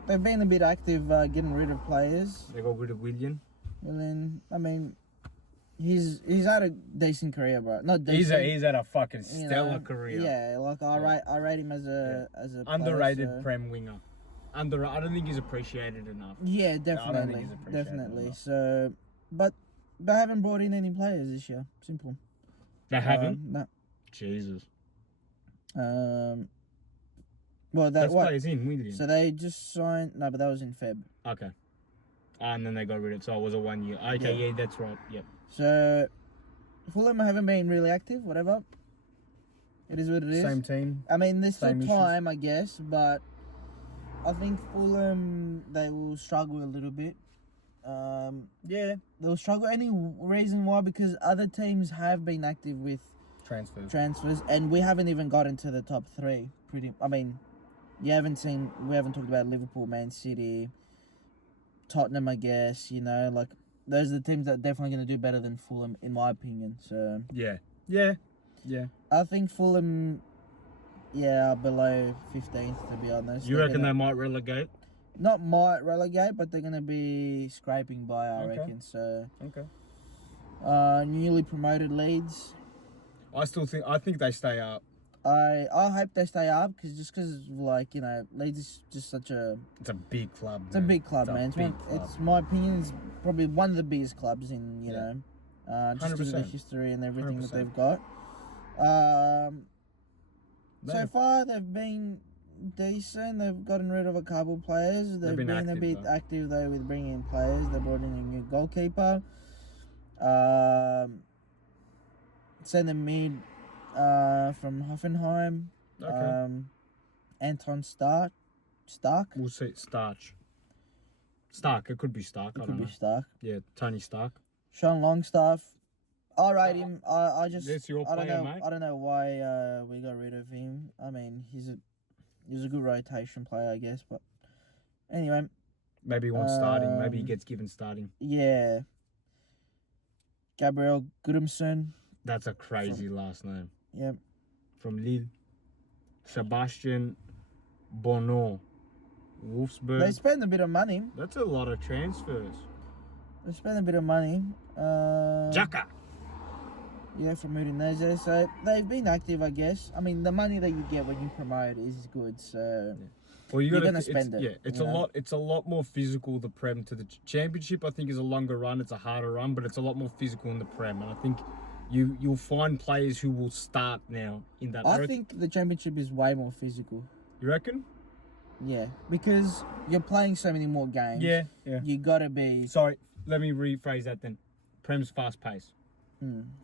They've been a bit active getting rid of players. They got rid of William. I mean, he's had a decent career, bro. Not decent. He's had a fucking stellar career. Yeah, like I rate him as a underrated player, so. Prem winger. I don't think he's appreciated enough. Yeah, I don't think definitely, he's appreciated definitely. enough. So, but they haven't brought in any players this year. Simple. They haven't. No. Jesus. Well, That's players in William. So they just signed. No, but that was in Feb. Okay. And then they got rid of it, so it was a 1 year. Okay, yeah, that's right. Yep. So Fulham haven't been really active. Whatever. It is what it is. Same team. I mean, there's still Same time, I guess, but I think Fulham they will struggle a little bit. Yeah. They'll struggle. Any reason why? Because other teams have been active with transfers, and we haven't even gotten to the top 3. I mean, we haven't talked about Liverpool, Man City, Tottenham. I guess like those are the teams that are definitely going to do better than Fulham, in my opinion. So Yeah. I think Fulham, are below 15th, to be honest. You reckon they might relegate? Not might relegate, but they're going to be scraping by, I reckon. So, Okay. Newly promoted Leeds. I think they stay up. I hope they stay up because Leeds is just such a. It's a big club. It's a big club, man. Club. It's my opinion. It's probably one of the biggest clubs in just because of the 100%. history and everything 100%. that they've got. So far they've been decent. They've gotten rid of a couple players. They've been a bit active though with bringing in players. They brought in a new goalkeeper. Centre mid from Hoffenheim. Okay. Anton Stark. We'll see. Stark. It could be Stark. It I could don't be know. Stark. Yeah, Tony Stark. Sean Longstaff. I rate him. I just. That's your I don't player, know. mate. I don't know why we got rid of him. I mean, he's a good rotation player, I guess. But anyway. Maybe he wants starting. Maybe he gets given starting. Yeah. Gabriel Gudmundsson. That's a crazy last name. Yep. From Lille. Sebastian Bonneau. Wolfsburg. They spend a bit of money. That's a lot of transfers. They spend a bit of money. Xhaka. Yeah, from Udinese. So they've been active, I guess. I mean, the money that you get when you promote is good. So well, you're gonna spend it. Yeah, it's a lot. It's a lot more physical. The Prem to the Championship, I think, is a longer run. It's a harder run, but it's a lot more physical in the Prem. And I think you'll find players who will start now in that. I think the Championship is way more physical. You reckon? Yeah, because you're playing so many more games. Yeah. You gotta be. Sorry, let me rephrase that then. Prem's fast pace.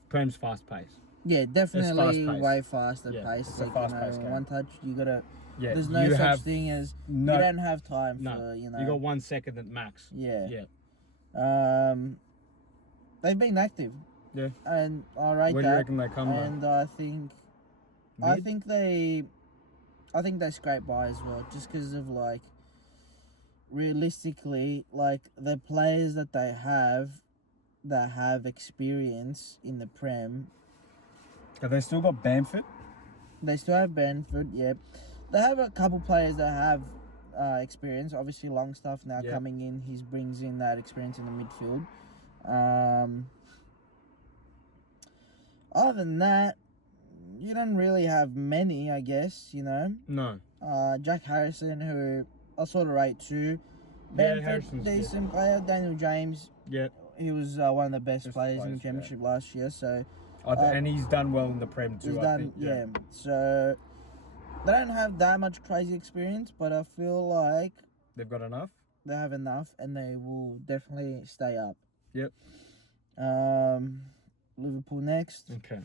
Prem's fast pace. Yeah, definitely fast-paced. way faster Yeah, pace. it's a Like, fast-paced game. one touch, you gotta. Yeah, There's no such thing as you don't have time for You got 1 second at max. Yeah. Yeah. They've been active. Yeah. And I rate Where that. do you reckon they come by? And I think they scrape by as well, just because of realistically, the players that they have that have experience in the Prem. Have they still got Bamford? They still have Bamford, yeah. They have a couple players that have experience. Obviously, Longstaff now coming in, he brings in that experience in the midfield. Other than that, you don't really have many, I guess, No. Jack Harrison, who I sort of rate too. Yeah, Bamford, Harrison's decent player. Daniel James, Yeah. he was one of the best players in the players, yeah. Championship last year. So And he's done well in the Prem too, he's I done, think. yeah. So they don't have that much crazy experience, but I feel like They've got enough? they have enough, and they will definitely stay up. Yep. Liverpool next. Okay.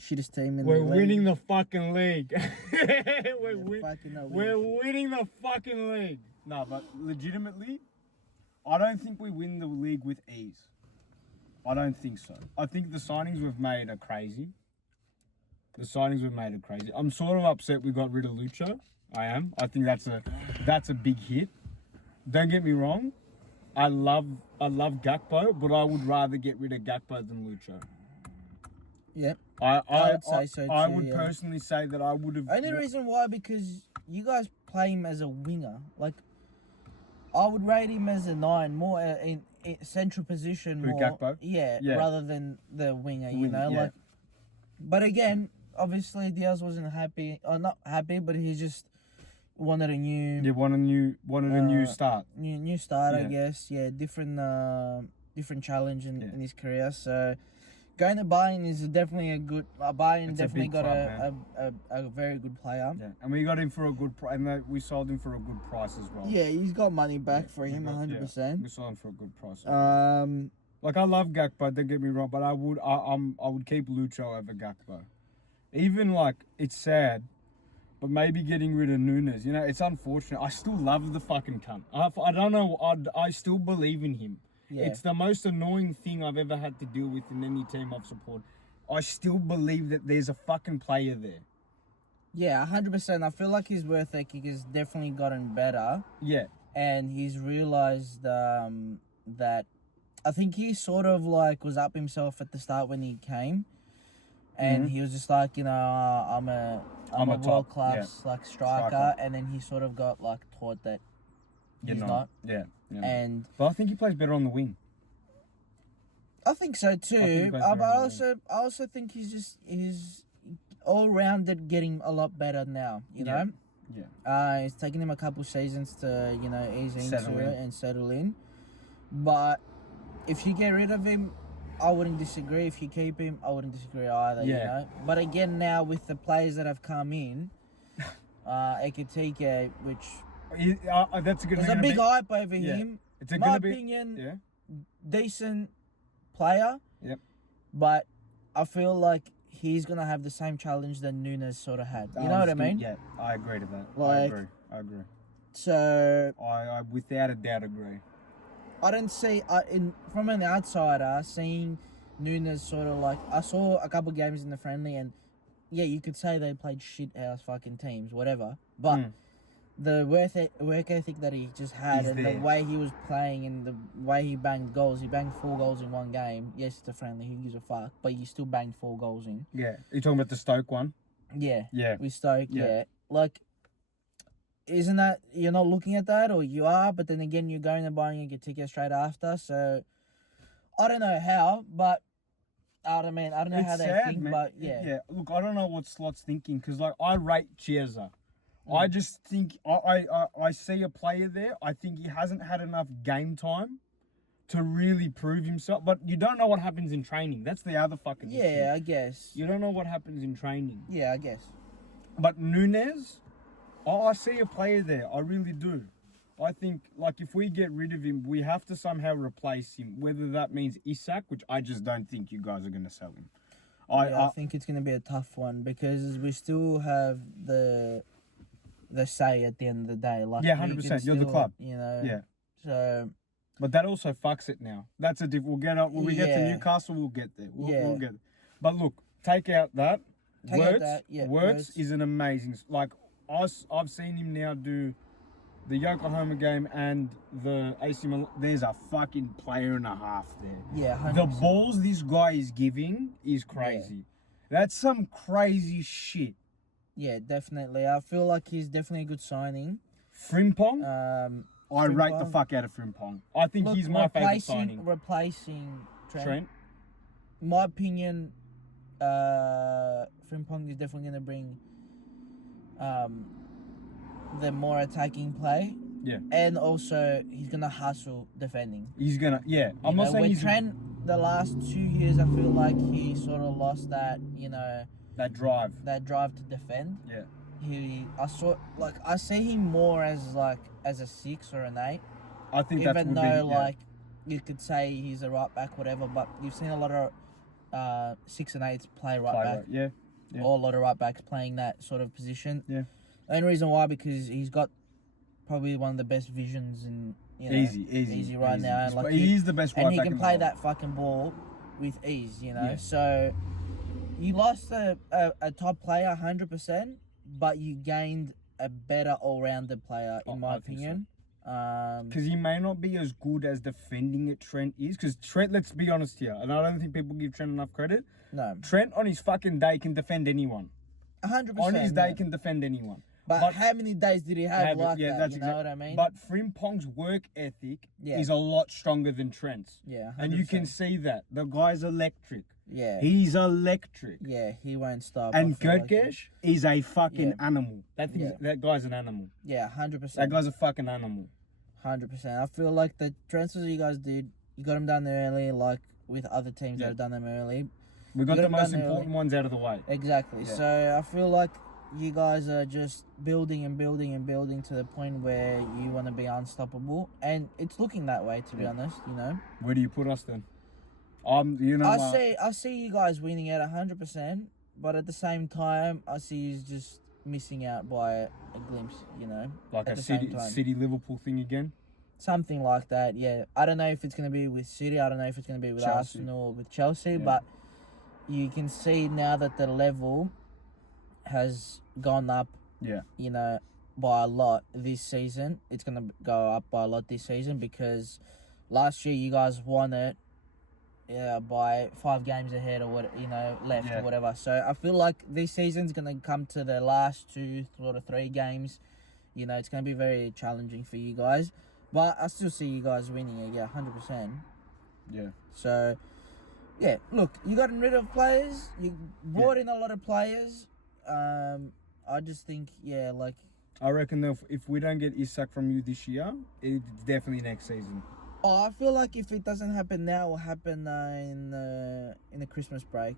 shittest team in We're the league. winning the fucking league. Fucking We're winning the fucking league. No, but legitimately, I don't think we win the league with ease. I don't think so. I think the signings we've made are crazy. I'm sort of upset we got rid of Lucho. I am. I think that's a big hit. Don't get me wrong. I love Gakpo, but I would rather get rid of Gakpo than Lucho. Yeah. I would say so I too, would yeah. personally say that I would have. Only reason why, because you guys play him as a winger. Like, I would rate him as a 9, more in central position. Who, more, Gakpo? Yeah, rather than the winger. You know, yeah. like. But again, obviously Diaz wasn't happy, or not happy, but he just wanted a new. Yeah, wanted a new start. New start, I Yeah. guess. Yeah, different challenge in his career. So. Going to Bayern is definitely a good. Bayern It's a definitely big got club, a very good player. Yeah, and we got him for a good price, and we sold him for a good price as well. Yeah, he's got money back for him, 100%. We sold him for a good price. Like I love Gakpo, don't get me wrong, but I would keep Lucho over Gakpo. Even like it's sad, but maybe getting rid of Nunes. You know, it's unfortunate. I still love the fucking cunt. I don't know. I still believe in him. Yeah. It's the most annoying thing I've ever had to deal with in any team I've supported. I still believe that there's a fucking player there. Yeah, 100%. I feel like his work ethic has definitely gotten better. Yeah. And he's realised that I think he sort of like was up himself at the start when he came. And he was just like, you know, I'm a world class like striker. And then he sort of got like taught that he's not. Yeah. But I think he plays better on the wing. I think so too. But I also think he's all rounded, getting a lot better now. You know. Yeah. It's taken him a couple seasons to ease into it and settle in. But if you get rid of him, I wouldn't disagree. If you keep him, I wouldn't disagree either. Yeah. You know. But again, now with the players that have come in, Ekitike, which. There's a big hype over him. In my opinion, decent player. Yep. But I feel like he's gonna have the same challenge that Nunes sort of had. You know what I mean? Yeah, I agree to that. Like, I agree. So I without a doubt agree. I don't see from an outsider seeing Nunes sort of like, I saw a couple games in the friendly, and yeah, you could say they played shit house fucking teams, whatever. But the work ethic that he just had, and the way he was playing, and the way he banged goals. He banged 4 goals in one game. Yes, it's a friendly. Who gives a fuck? But you still banged 4 goals in. Yeah. You're talking about the Stoke one? Yeah. Yeah. With Stoke, yeah. Like, isn't that, you're not looking at that, or you are, but then again, you're going and buying a ticket straight after. So, I don't know how, but I don't know how they think, man. But yeah. Yeah. Look, I don't know what Slot's thinking, because like I rate Chiesa. I just think I see a player there. I think he hasn't had enough game time to really prove himself. But you don't know what happens in training. That's the other fucking issue. Yeah, I guess. You don't know what happens in training. Yeah, I guess. But Nunes, I see a player there. I really do. I think, like, if we get rid of him, we have to somehow replace him. Whether that means Isak, which I just don't think you guys are going to sell him. I think it's going to be a tough one, because we still have the say at the end of the day. Like, yeah, 100%. You're the club. You know. Yeah. So. But that also fucks it now. That's a We'll get up when we get to Newcastle. We'll get there. We'll get. But look, take out that. Wirtz is an amazing. Like, I've seen him now do the Yokohama game and the AC Milan. There's a fucking player and a half there. Yeah. 100%. The balls this guy is giving is crazy. Yeah. That's some crazy shit. Yeah, definitely. I feel like he's definitely a good signing. Frimpong? I rate the fuck out of Frimpong. I think he's my favourite signing. Replacing Trent. In my opinion, Frimpong is definitely going to bring the more attacking play. Yeah. And also, he's going to hustle defending. He's going to, I'm not saying with Trent, the last 2 years, I feel like he sort of lost that, that drive to defend. Yeah. I see him more as a 6 or an 8. I think even though you could say he's a right back, whatever, but you've seen a lot of 6 and 8s play right back. Yeah. Or a lot of right backs playing that sort of position. Yeah. The only reason why, because he's got probably one of the best visions in easy right now. And like he's the best right and he back can in the play world. that fucking ball with ease, Yeah. So you lost a top player 100%, but you gained a better all-rounded player, in my opinion. Because he may not be as good as defending it Trent is. Because Trent, let's be honest here, and I don't think people give Trent enough credit. No. Trent on his fucking day can defend anyone. 100%. On his day can defend anyone. But how many days did he have like that? You know what I mean? But Frimpong's work ethic is a lot stronger than Trent's. Yeah, 100%. And you can see that. The guy's electric. Yeah. He's electric. Yeah, he won't stop. And Gerkesh is a fucking animal. Yeah. That guy's an animal. Yeah, 100%. That guy's a fucking animal. 100%. I feel like the transfers you guys did, you got them done early, like with other teams that have done them early. We got the most important ones out of the way. Exactly. Yeah. So I feel like you guys are just building and building and building to the point where you want to be unstoppable, and it's looking that way, to be honest. Where do you put us then? I see you guys winning at 100%, but at the same time, I see you just missing out by a glimpse. Like a City Liverpool thing again. Something like that. Yeah. I don't know if it's gonna be with City. I don't know if it's gonna be with Chelsea. Arsenal or with Chelsea, but you can see now that the level has gone up. Yeah. By a lot this season. It's gonna go up by a lot this season because last year you guys won it by 5 games ahead or what left or whatever. So I feel like this season's gonna come to the last 2 or 3 games. It's gonna be very challenging for you guys, but I still see you guys winning it. 100%. Yeah. So yeah, look, you got rid of players. You brought in a lot of players. I just think I reckon if we don't get Isak from you this year, it's definitely next season. I feel like if it doesn't happen now, it will happen in the Christmas break.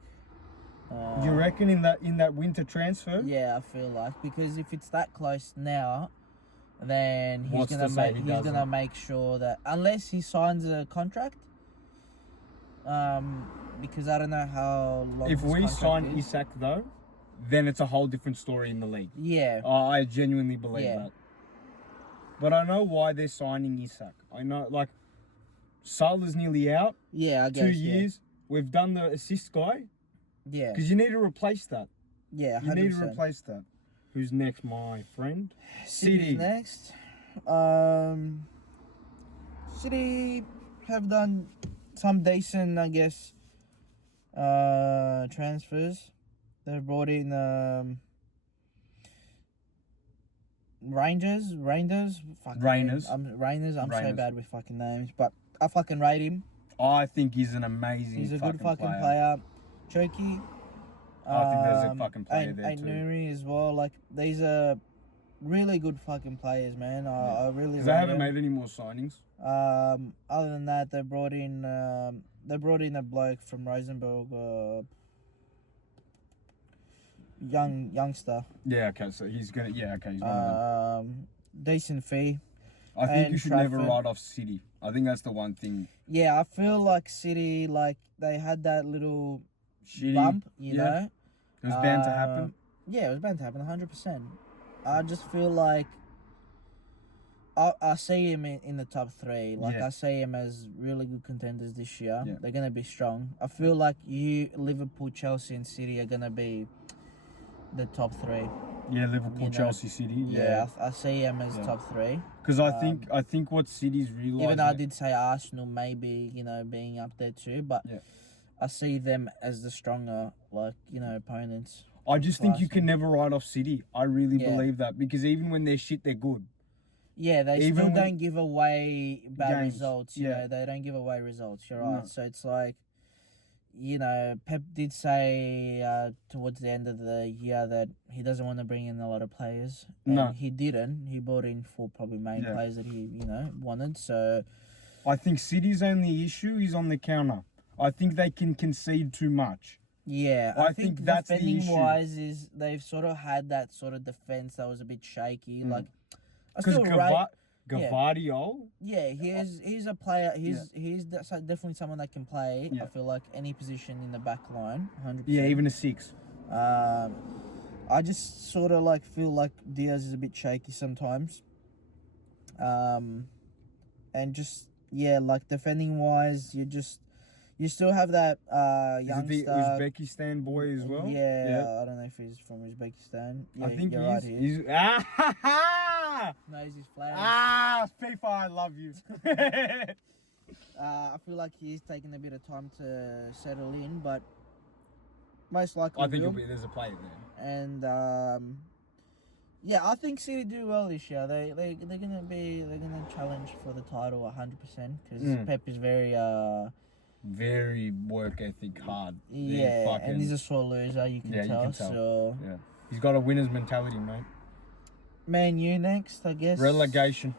You reckon in that winter transfer? Yeah, I feel like, because if it's that close now, then he's gonna make sure that, unless he signs a contract, because I don't know how long. If we sign Isak though, then it's a whole different story in the league. Yeah. I genuinely believe that. But I know why they're signing Isak. I know, like, Salah's nearly out. Yeah, I guess. 2 years. We've done the assist guy. Yeah. Because you need to replace that. Yeah, 100%. You need to replace that. Who's next, my friend? City's next. City have done some decent, I guess, transfers. They've brought in Rangers. I'm so bad with fucking names, but I fucking rate him. I think he's an amazing. He's a good fucking player. Choki. I think there's a fucking player there too. Nuri as well. Like, these are really good fucking players, man. I really. Because they haven't made any more signings. Other than that, they brought in a bloke from Rosenborg. Youngster. Yeah, okay, so he's gonna. Yeah, okay, he's one of them. Decent fee. I think you should never write off City. I think that's the one thing. Yeah, I feel like City, like, they had that little bump, you know. It was bound to happen. Yeah, it was bound to happen, 100%. I just feel like I see him in the top 3. Like, I see him as really good contenders this year. Yeah. They're gonna be strong. I feel like Liverpool, Chelsea, and City are gonna be the top 3. Yeah, Liverpool, Chelsea, City. Yeah, I see them as top 3. Because I think what City's realised. Even though I did say Arsenal maybe, being up there too, but I see them as the stronger, opponents. I just think you can never write off City. I really believe that, because even when they're shit, they're good. Yeah, they still don't give away bad results. You know, they don't give away results. You're right. No. So it's like, Pep did say towards the end of the year that he doesn't want to bring in a lot of players. And he didn't. He brought in 4 probably main players that he, wanted. So I think City's only issue is on the counter. I think they can concede too much. Yeah, I think that's the issue. Defending-wise, is they've sort of had that sort of defense that was a bit shaky. Like, Gvardiol. Yeah, he's a player. He's definitely someone that can play. Yeah. I feel like any position in the back line, 100%. Yeah, even a 6. I just sort of like feel like Diaz is a bit shaky sometimes. And just like defending wise, you still have that youngster. Is it the Uzbekistan boy as well? Yeah, I don't know if he's from Uzbekistan. Yeah, I think you're right. he's Knows his flag. FIFA, I love you. I feel like he's taking a bit of time to settle in, but most likely I think there's a player there. And I think City do well this year. They're gonna challenge for the title 100% because Pep is very work ethic hard. Yeah, and he's a sore loser. You can tell. So yeah, he's got a winner's mentality, mate. Man U next, I guess. Relegation.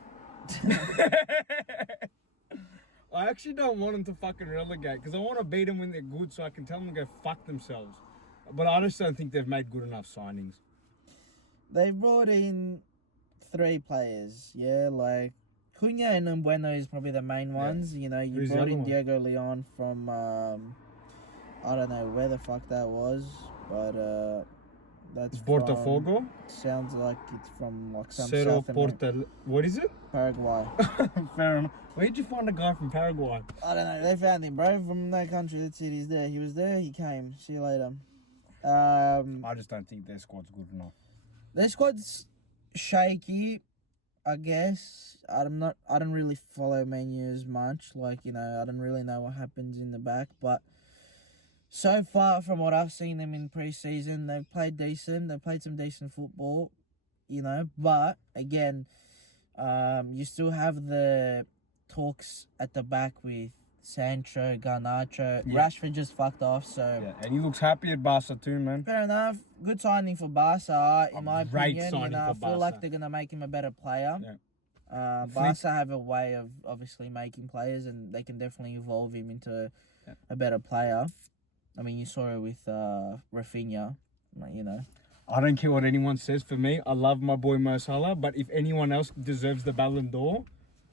I actually don't want them to fucking relegate because I want to beat them when they're good so I can tell them to go fuck themselves. But I just don't think they've made good enough signings. They've brought in 3 players, like Cunha and Bueno is probably the main ones. You know, you brought in Diego Leon from I don't know where the fuck that was, but that's Botafogo. Sounds like it's from like some Cerro South America. What is it? Paraguay. Fair enough. Where'd you find a guy from Paraguay? I don't know. They found him, bro, from that country. That's it. He's there. He was there. He came. See you later. I just don't think their squad's good enough. Their squad's shaky, I guess. I don't really follow Man U as much. Like, you know, I don't really know what happens in the back. But so far, from what I've seen them in pre-season, they've played decent. They've played some decent football, you know. But again, you still have the talks at the back with Sancho, Garnacho. Yeah. Rashford just fucked off, so... Yeah, and he looks happy at Barca too, man. Fair enough. Good signing for Barca, in my Great opinion. signing I for feel like Barca. they're going to make him a better player. Yeah. Barca have a way of obviously making players, and they can definitely evolve him into a better player. I mean, you saw it with Rafinha, you know. I don't care what anyone says for me. I love my boy Mo Salah, but if anyone else deserves the Ballon d'Or,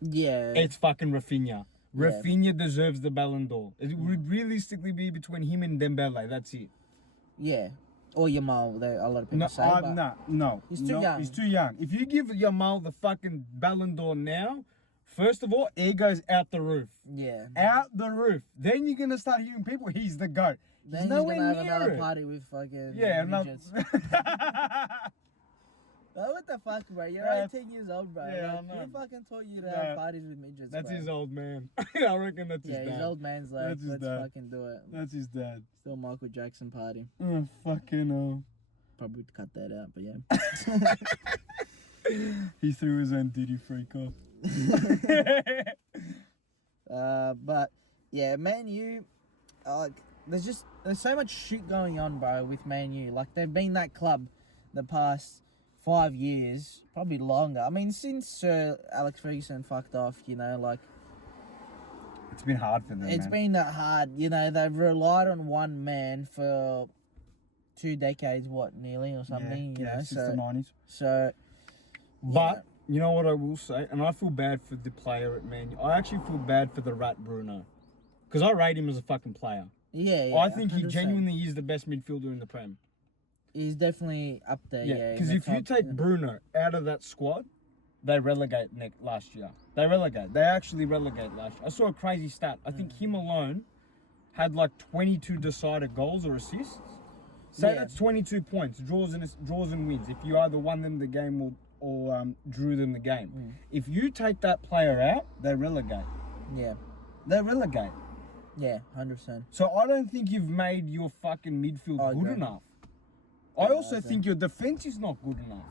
it's fucking Rafinha. Rafinha deserves the Ballon d'Or. It would realistically be between him and Dembele. That's it. Yeah. Or Yamal, a lot of people say. No. He's too young. He's too young. If you give Yamal the fucking Ballon d'Or now, first of all, air goes out the roof. Yeah. Out the roof. Then you're going to start hearing people, he's the GOAT. Then he's going to have another party with fucking midgets. Oh, what the fuck, bro? You're 18 years old, bro. Yeah, like, who fucking taught you to have parties with midgets, That's bro? his old man. I reckon that's his dad. Yeah, his old man's like, That's his let's dad. fucking do it. That's his dad. Still Michael Jackson party. Oh, fucking hell. Probably cut that out, but yeah. He threw his own Diddy freak off. But yeah, Man U, there's so much shit going on, bro, with Man U. Like, they've been that club the past 5 years, probably longer. I mean, since Sir Alex Ferguson fucked off, you know, like... It's been hard for them, It's been that hard. You know, they've relied on one man for 2 decades, nearly, or something, you know? Since the 90s. So... But, you know what I will say? And I feel bad for the player at Man U. I actually feel bad for the rat Bruno. Because I rate him as a fucking player. Yeah, I think 100%. he genuinely is the best midfielder in the Prem. He's definitely up there, yeah. Because if you take Bruno out of that squad, they relegate last year. They actually relegate last year. I saw a crazy stat. I think him alone had like 22 decided goals or assists. So that's 22 points, draws and wins. If you either won them the game or drew them the game. If you take that player out, they relegate. Yeah. They relegate. Yeah, 100%. So I don't think you've made your fucking midfield good enough. I also think your defense is not good enough.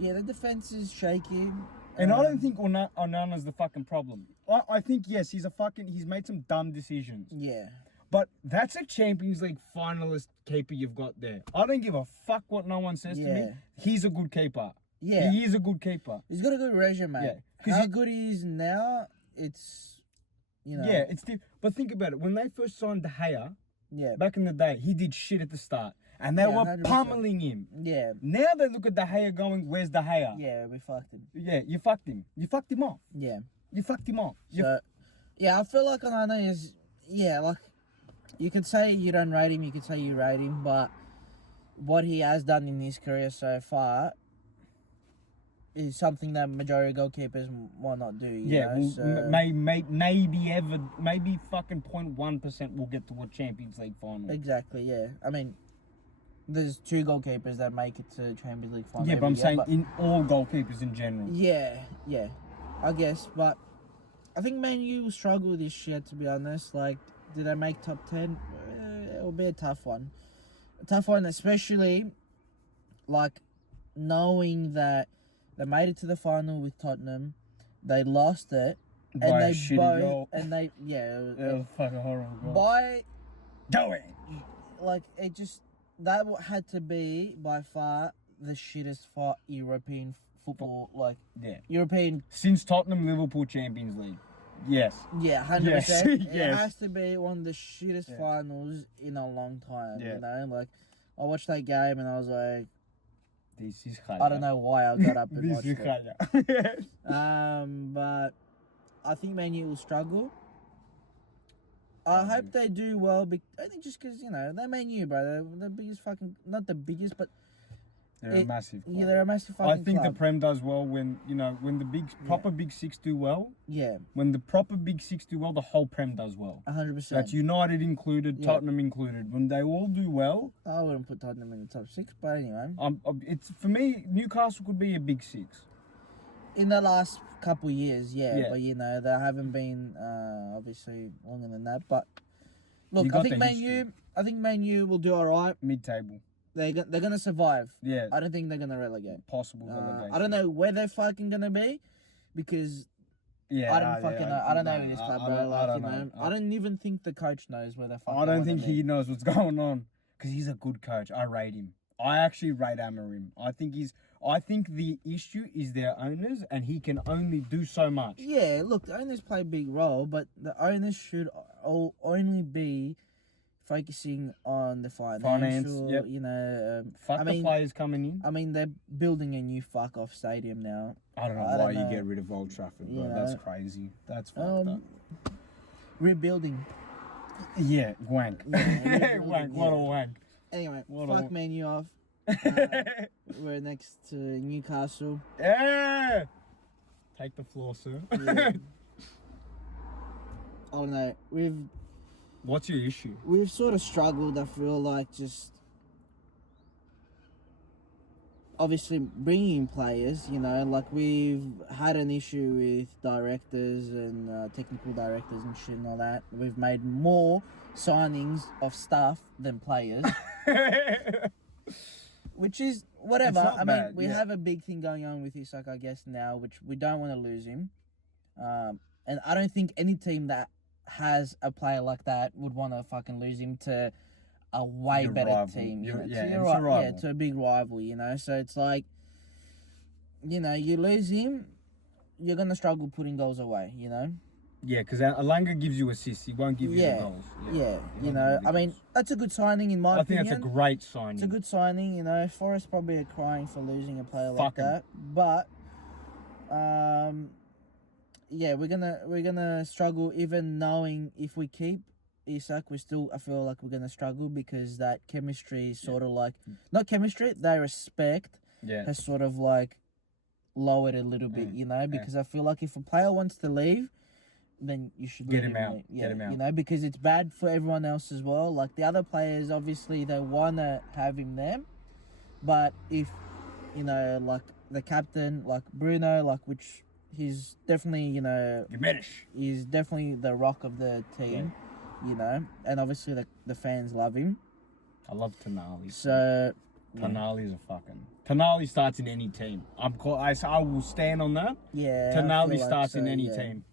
Yeah, the defense is shaky. And I don't think Onana's the fucking problem. I think, yes, he's made some dumb decisions. Yeah. But that's a Champions League finalist keeper you've got there. I don't give a fuck what no one says to me. He's a good keeper. Yeah. He is a good keeper. He's got a good resume. Yeah. How good he is now, it's, you know. Yeah, it's but think about it. When they first signed De Gea, yeah, back in the day, he did shit at the start. And they were 100%. pummeling him. Yeah. Now they look at De Gea going, where's De Gea? Yeah, we fucked him. Yeah, you fucked him. You fucked him off. Yeah. You fucked him off. So, yeah, I feel like Onana is, like, you could say you don't rate him, you could say you rate him, but what he has done in his career so far is something that majority of goalkeepers might not do. You know? Well, So, maybe fucking 0.1% will get to a Champions League final. exactly, yeah. I mean, there's 2 goalkeepers that make it to Champions League final. Yeah, but I'm year, saying in all goalkeepers in general. Yeah, I guess, but I think Man U will struggle this year, to be honest. Like, do they make top 10? It'll be a tough one. Especially, like, knowing that they made it to the final with Tottenham, they lost it, By a shitty goal. and they, It was fucking horrible goal. by, Doing. like, it just, that had to be, by far, the shittest for European football, like, Yeah. European. Since Tottenham Liverpool Champions League. Yes. Yeah, 100%. Yes, It yes. has to be one of the shittest finals in a long time, Yeah. you know? Like, I watched that game and I was like, This is I don't know why I got up and This watched is it. But I think Man U will struggle. I hope they do well, only just because, you know, they're Man U, bro. They're the biggest fucking, not the biggest, but They're a massive club. yeah, they're a massive I fucking think club. the Prem does well when, you know, when the proper Big Six do well. Yeah, When the proper Big Six do well, the whole Prem does well. 100%. That's United included, Yeah. Tottenham included. When they all do well, I wouldn't put Tottenham in the top 6, but anyway. it's for me, Newcastle could be a Big Six. In the last couple years, Yeah. but you know they haven't been obviously longer than that. But look, You I got think the history. Man U will do all right. Mid-table. They're gonna survive. Yeah. I don't think they're gonna relegate. Possible relegation. I don't know where they're fucking gonna be, because Yeah, I don't fucking know. I don't know this club, bro. I don't know. I don't even think the coach knows where they're fucking. I don't wanna think be. he knows what's going on, because he's a good coach. I rate him. I actually rate Amorim. I think the issue is their owners, and he can only do so much. Yeah, look, the owners play a big role, but the owners should only be focusing on the financial, yep. you know. Fuck I the mean, players coming in. I mean, they're building a new fuck-off stadium now. I don't know why you get rid of Old Trafford, bro. You That's know, crazy. That's fucked up. Rebuilding. Yeah, wank. Yeah, Wank. What a wank. Anyway, What a- fuck Man U off. We're next to Newcastle. Yeah. Take the floor, sir. Yeah. I don't know. What's your issue? We've sort of struggled, I feel like, just obviously bringing in players, you know, like we've had an issue with directors and technical directors and shit and all that. We've made more signings of staff than players, which is whatever. It's not I mean, bad, we yeah. have a big thing going on with Isak, I guess, now, which we don't want to lose him. And I don't think any team that has a player like that would want to fucking lose him to a way Your better rival. team. You know, Yeah, to it's your a rival. Yeah, to a big rival, you know. So it's like, you know, you lose him, you're going to struggle putting goals away, you know. Yeah, because Alanga gives you assists. He won't give you Yeah, the goals. Yeah, He you won't give know, you the I mean, goals. that's a good signing in my I opinion. think that's a great signing. It's a good signing, you know. Forest probably are crying for losing a player like Fuck 'em. that, but yeah, we're gonna struggle, even knowing if we keep Isak, I feel like we're gonna struggle, because that chemistry is sort of like, not chemistry, their respect Yeah. has sort of like lowered a little bit, you know, because I feel like if a player wants to leave, then you should Get let him out. leave. Get him out. You know, because it's bad for everyone else as well. Like the other players, obviously they wanna have him there, but if, you know, like the captain, like Bruno, like, which he's definitely, you know, he's definitely the rock of the team, you know, and obviously the fans love him. I love Tonali. So Tonali's a fucking... Tonali starts in any team. I will stand on that. yeah, I Tonali feel like starts in so, any yeah. team.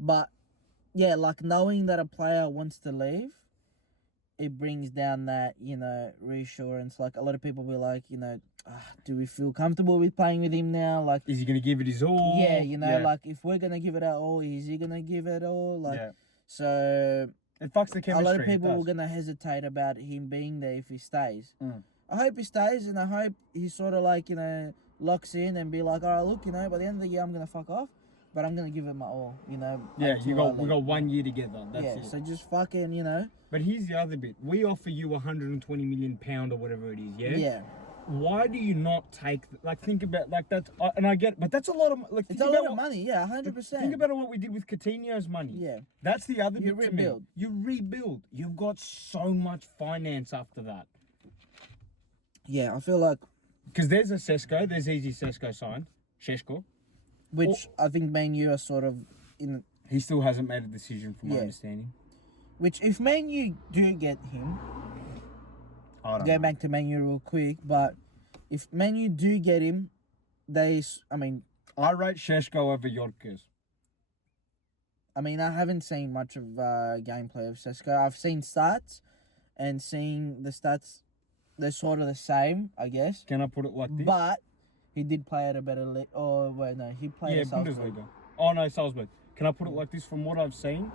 But yeah, like knowing that a player wants to leave, it brings down that, you know, reassurance. Like a lot of people will like, you know, do we feel comfortable with playing with him now? Like, Is he going to give it his all? yeah, you know, like if we're gonna give it our all, is he gonna give it all? Like, so It fucks the chemistry. A lot of people are gonna hesitate about him being there if he stays. I hope he stays, and I hope he sort of like, you know, locks in and be like, all right, look, you know, by the end of the year I'm gonna fuck off, but I'm gonna give it my all, you know. Yeah, we got 1 year together. That's it. So just fucking, you know. But here's the other bit. We offer you £120 million or whatever it is. Yeah. Yeah. Why do you not take think about that's and I get it, but that's a lot of it's a lot of money. Yeah, 100%. Think about what we did with Coutinho's money. Yeah. That's the other bit rebuild. to me. You rebuild. You've got so much finance after that. Yeah, I feel like because there's a Sesko, there's easy Sesko signed, Sheshko, which I think Man U are sort of in. He still hasn't made a decision, from my understanding. Which, if Man U do get him, go back to Man U real quick. But if Man U do get him, I rate Sheshko over Yorkes. I mean, I haven't seen much of gameplay of Sesko. I've seen stats, and seeing the stats, they're sort of the same, I guess. Can I put it like this? But he did play at a better league. Oh, wait, no. He played at Salzburg. Bundesliga. Oh, no, Salzburg. Can I put it like this? From what I've seen,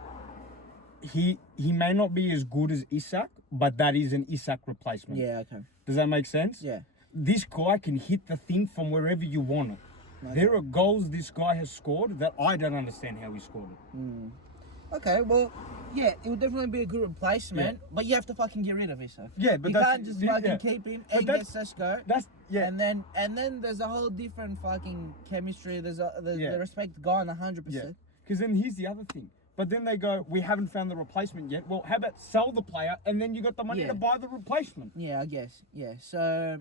he may not be as good as Isak, but that is an Isak replacement. Yeah, okay. Does that make sense? Yeah. This guy can hit the thing from wherever you want it. Okay. There are goals this guy has scored that I don't understand how he scored it. Okay, well, yeah, it would definitely be a good replacement, but you have to fucking get rid of Isak. Yeah, but you can't just fucking keep him and get Sesko. And then there's a whole different fucking chemistry. There's the respect gone 100%. Yeah. Because then here's the other thing. But then they go, we haven't found the replacement yet. Well, how about sell the player and then you got the money to buy the replacement? Yeah, I guess. Yeah. So,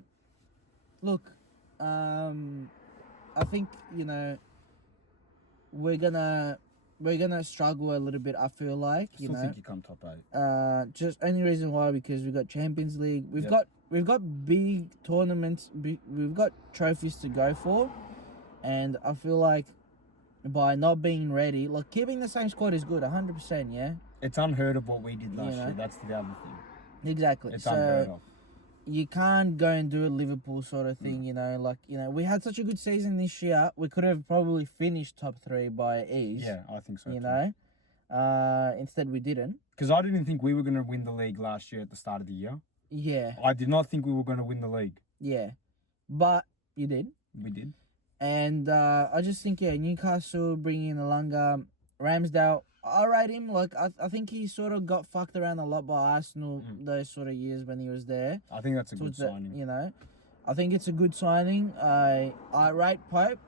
look, I think, you know, we're gonna struggle a little bit. I feel like I think you come top 8. Just only reason why, because we've got Champions League, we've got big tournaments, we've got trophies to go for, and I feel like by not being ready, like keeping the same squad is good, 100%. Yeah, it's unheard of what we did last year. That's the other thing. Exactly. It's unheard of. You can't go and do a Liverpool sort of thing, you know, like, you know, we had such a good season this year. We could have probably finished top 3 by ease. Yeah, I think so. You know, instead we didn't. Because I didn't think we were going to win the league last year at the start of the year. Yeah. I did not think we were going to win the league. Yeah. But you did. We did. And I just think, Newcastle bringing in Alanga, Ramsdale, I rate him. Like, I think he sort of got fucked around a lot by Arsenal those sort of years when he was there. I think that's a good signing. You know, I think it's a good signing. I rate Pope,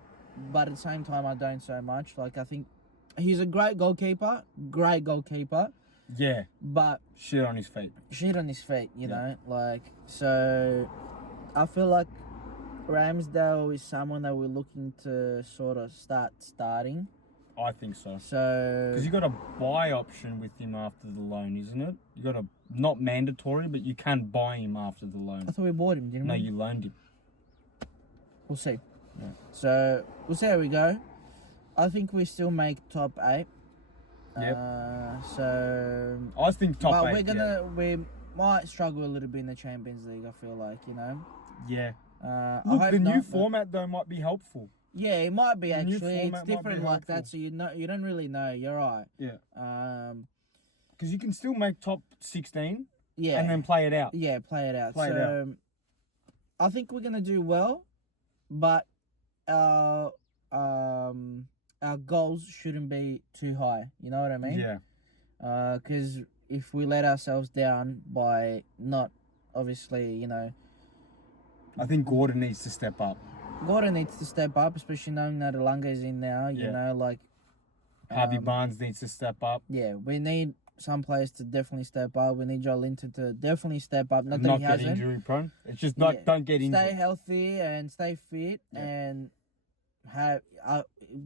but at the same time, I don't so much. Like, I think he's a great goalkeeper. Yeah. But shit on his feet, you know. Like, so I feel like Ramsdale is someone that we're looking to sort of starting. I think so. So because you got a buy option with him after the loan, isn't it? You got a not mandatory, but you can buy him after the loan. I thought we bought him, didn't we? No, you loaned him. We'll see. Yeah. So we'll see how we go. I think we still make top 8. Yep. So I think top 8. But we might struggle a little bit in the Champions League. I feel like, you know. Yeah. Look, the new format though might be helpful. Yeah, it might be actually. It's different like that, so you don't really know. You're right. Yeah. Because you can still make top 16. Yeah. And then play it out. Yeah, play it out. I think we're gonna do well, but our goals shouldn't be too high. You know what I mean? Yeah. Because if we let ourselves down by not, obviously, you know. I think Gordon needs to step up. Gordon needs to step up, especially knowing that Alanga is in now. You know, like Harvey Barnes needs to step up. Yeah, we need some players to definitely step up. We need Joe Linton to definitely step up. Not get injury prone. It's just not don't get injured. Stay healthy and stay fit and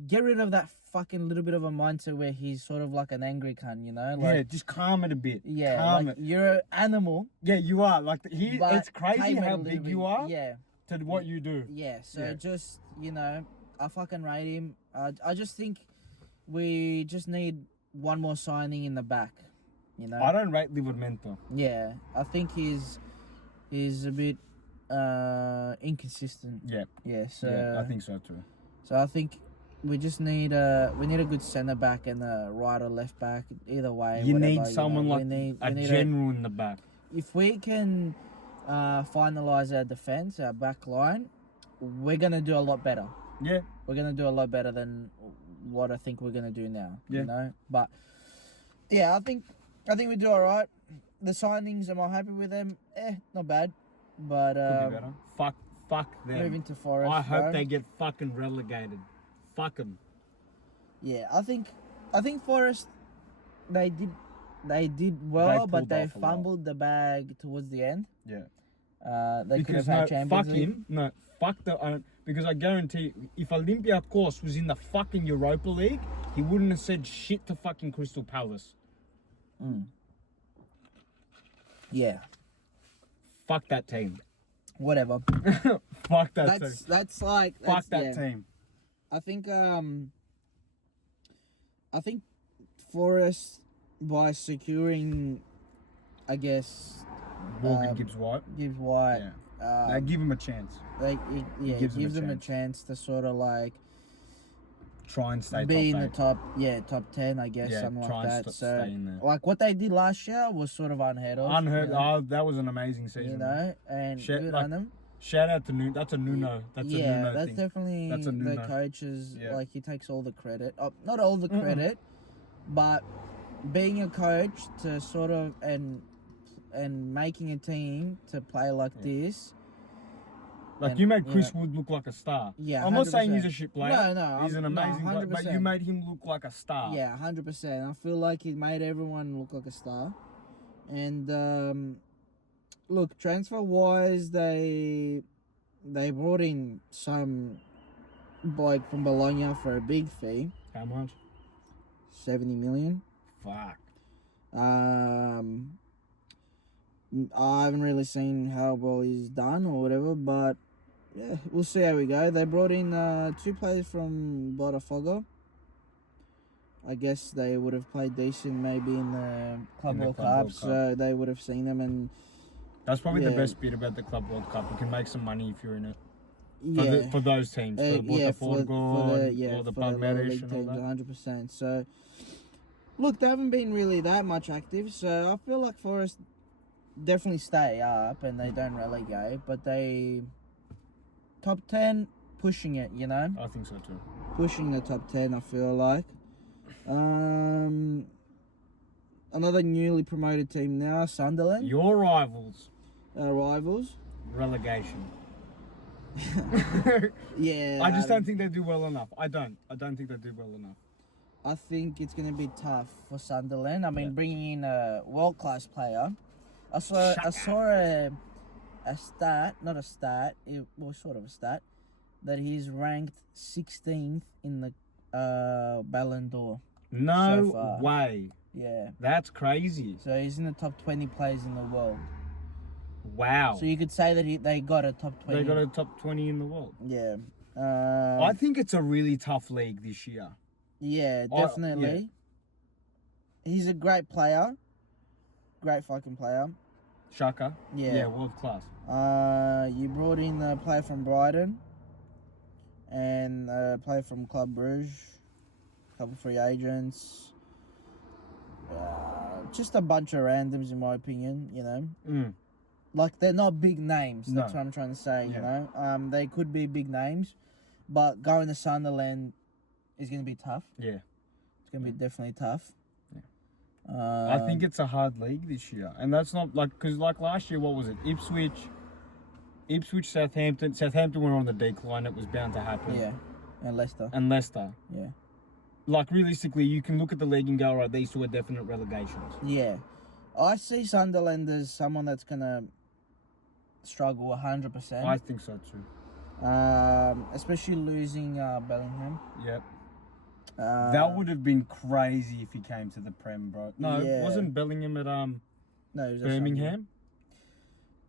get rid of that fucking little bit of a mindset where he's sort of like an angry cunt, you know? Like, just calm it a bit. Yeah, calm like you're an animal. Yeah, you are. Like it's crazy how big bit, you are. Yeah. To what you do. Yeah, so just, you know, I fucking rate him. I just think we just need one more signing in the back, you know? I don't rate Livramento. Yeah, I think he's a bit inconsistent. Yeah. Yeah, so... Yeah, I think so too. So I think we just need a good centre back and a right or left back. Either way, You whatever, need someone like a general in the back. If we can finalise our defence, our back line, we're gonna do a lot better. Yeah, we're gonna do a lot better than what I think we're gonna do now. Yeah. You know, but yeah, I think we do all right. The signings, am I happy with them? Not bad. But could be better. Fuck them. Moving to Forest. I hope they get fucking relegated. Fuck them. Yeah, I think Forest, they did well, but they fumbled the bag towards the end. Yeah. They could have had Champions League. Fuck the because I guarantee if Olympiacos was in the fucking Europa League, he wouldn't have said shit to fucking Crystal Palace. Yeah. Fuck that team. Whatever. Fuck that team. That's like Fuck that team. I think Forest, by securing, I guess, Morgan Gibbs White. Yeah. They give him a chance. It gives them a chance to sort of like try and stay be top in the top 10, I guess, something like that. So, stay in there. like what they did last year was sort of unheard of. That was an amazing season. You know, and good on them. Shout out to Nuno. That's a Nuno. That's a Nuno that's thing. Definitely That's a Nuno. the coaches. Yeah. Like he takes all the credit. Not all the credit, but being a coach to sort of and making a team to play like this. Like you made Chris Wood look like a star. Yeah, I'm not 100%. saying he's a shit player. No, he's an amazing player, but you made him look like a star. Yeah, 100%. I feel like he made everyone look like a star. And look, transfer wise, they brought in some bloke from Bologna for a big fee. How much? 70 million. Fuck. I haven't really seen how well he's done or whatever, but yeah, we'll see how we go. They brought in 2 players from Botafogo. I guess they would have played decent maybe in the Club World Cup, so they would have seen them. And that's probably the best bit about the Club World Cup. You can make some money if you're in it. Yeah. For those teams, for Botafogo or the Palmeiras and all that. 100%. So, look, they haven't been really that much active, so I feel like Forest definitely stay up and they don't relegate, but they top 10 pushing it, you know. I think so too. Pushing the top 10, I feel like. Another newly promoted team now, Sunderland. Your rivals. Rivals. Relegation. Yeah. I just don't think they do well enough. I don't think they do well enough. I think it's going to be tough for Sunderland. I mean, bringing in a world-class player. I saw a stat, not a stat, it was sort of a stat, that he's ranked 16th in the Ballon d'Or. No so way. Yeah. That's crazy. So he's in the top 20 players in the world. Wow. So you could say that they got a top 20. They got a top 20 in the world. Yeah. I think it's a really tough league this year. Yeah, definitely. He's a great player. Great fucking player. Shaka. Yeah. Yeah, world class. You brought in a player from Brighton and a player from Club Brugge, a couple free agents. Just a bunch of randoms, in my opinion, you know. Like, they're not big names, that's what I'm trying to say, you know. They could be big names, but going to Sunderland is going to be tough. Yeah. It's going to be definitely tough. I think it's a hard league this year, and that's not like because like last year, what was it? Ipswich, Southampton. Southampton were on the decline. It was bound to happen. Yeah, and Leicester. Yeah. Like realistically, you can look at the league and go, right, these two are definite relegations. Yeah, I see Sunderland as someone that's gonna struggle 100%. I think so too. Especially losing Bellingham. Yep. That would have been crazy if he came to the Prem, bro. No, wasn't Bellingham at no, it was Birmingham?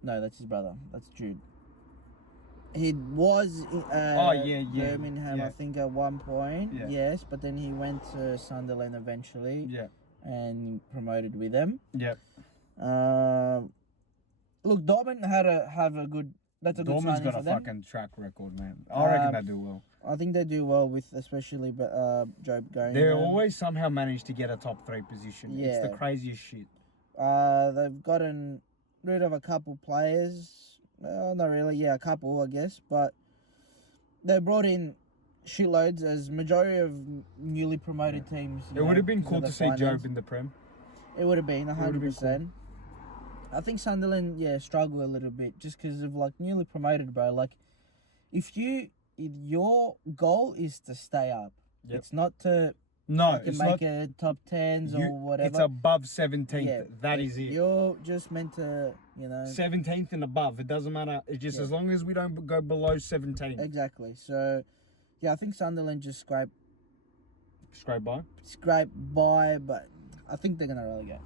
No, that's his brother. That's Jude. He was Birmingham, I think, at one point. Yeah. Yes, but then he went to Sunderland eventually. Yeah. And promoted with them. Yep. Look, Dortmund have a good. That's a good Dortmund's signing got for a them. fucking track record, man. I reckon they do well. I think they do well with especially Job going. They always somehow manage to get a top 3 position. Yeah. It's the craziest shit. They've gotten rid of a couple players. Not really. Yeah, a couple, I guess. But they brought in shitloads as majority of newly promoted teams. It would have been cool to see Job in the Prem. It would have been 100%. Cool. I think Sunderland, struggle a little bit just because of like newly promoted, bro. Like, if your goal is to stay up, it's not to make a top 10s or whatever. It's above 17th. Yeah, that is it. You're just meant to, 17th and above. It doesn't matter. It's just as long as we don't go below 17. Exactly. So, I think Sunderland just scrape by, but I think they're gonna relegate.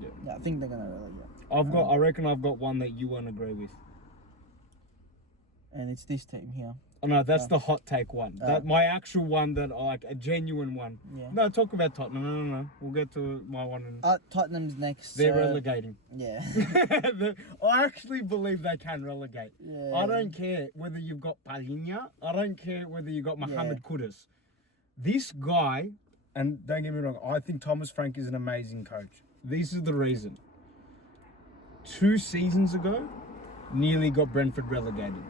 Yeah, I think they're gonna relegate. I reckon I've got one that you won't agree with. And it's this team here. Oh no, that's the hot take one. My actual one that a genuine one. Yeah. No, talk about Tottenham. No. We'll get to my one. Tottenham's next. They're relegating. Yeah. I actually believe they can relegate. Yeah. I don't care whether you've got Palhinha. I don't care whether you've got Mohamed Kudus. This guy, and don't get me wrong, I think Thomas Frank is an amazing coach. This is the reason. 2 seasons ago, nearly got Brentford relegated.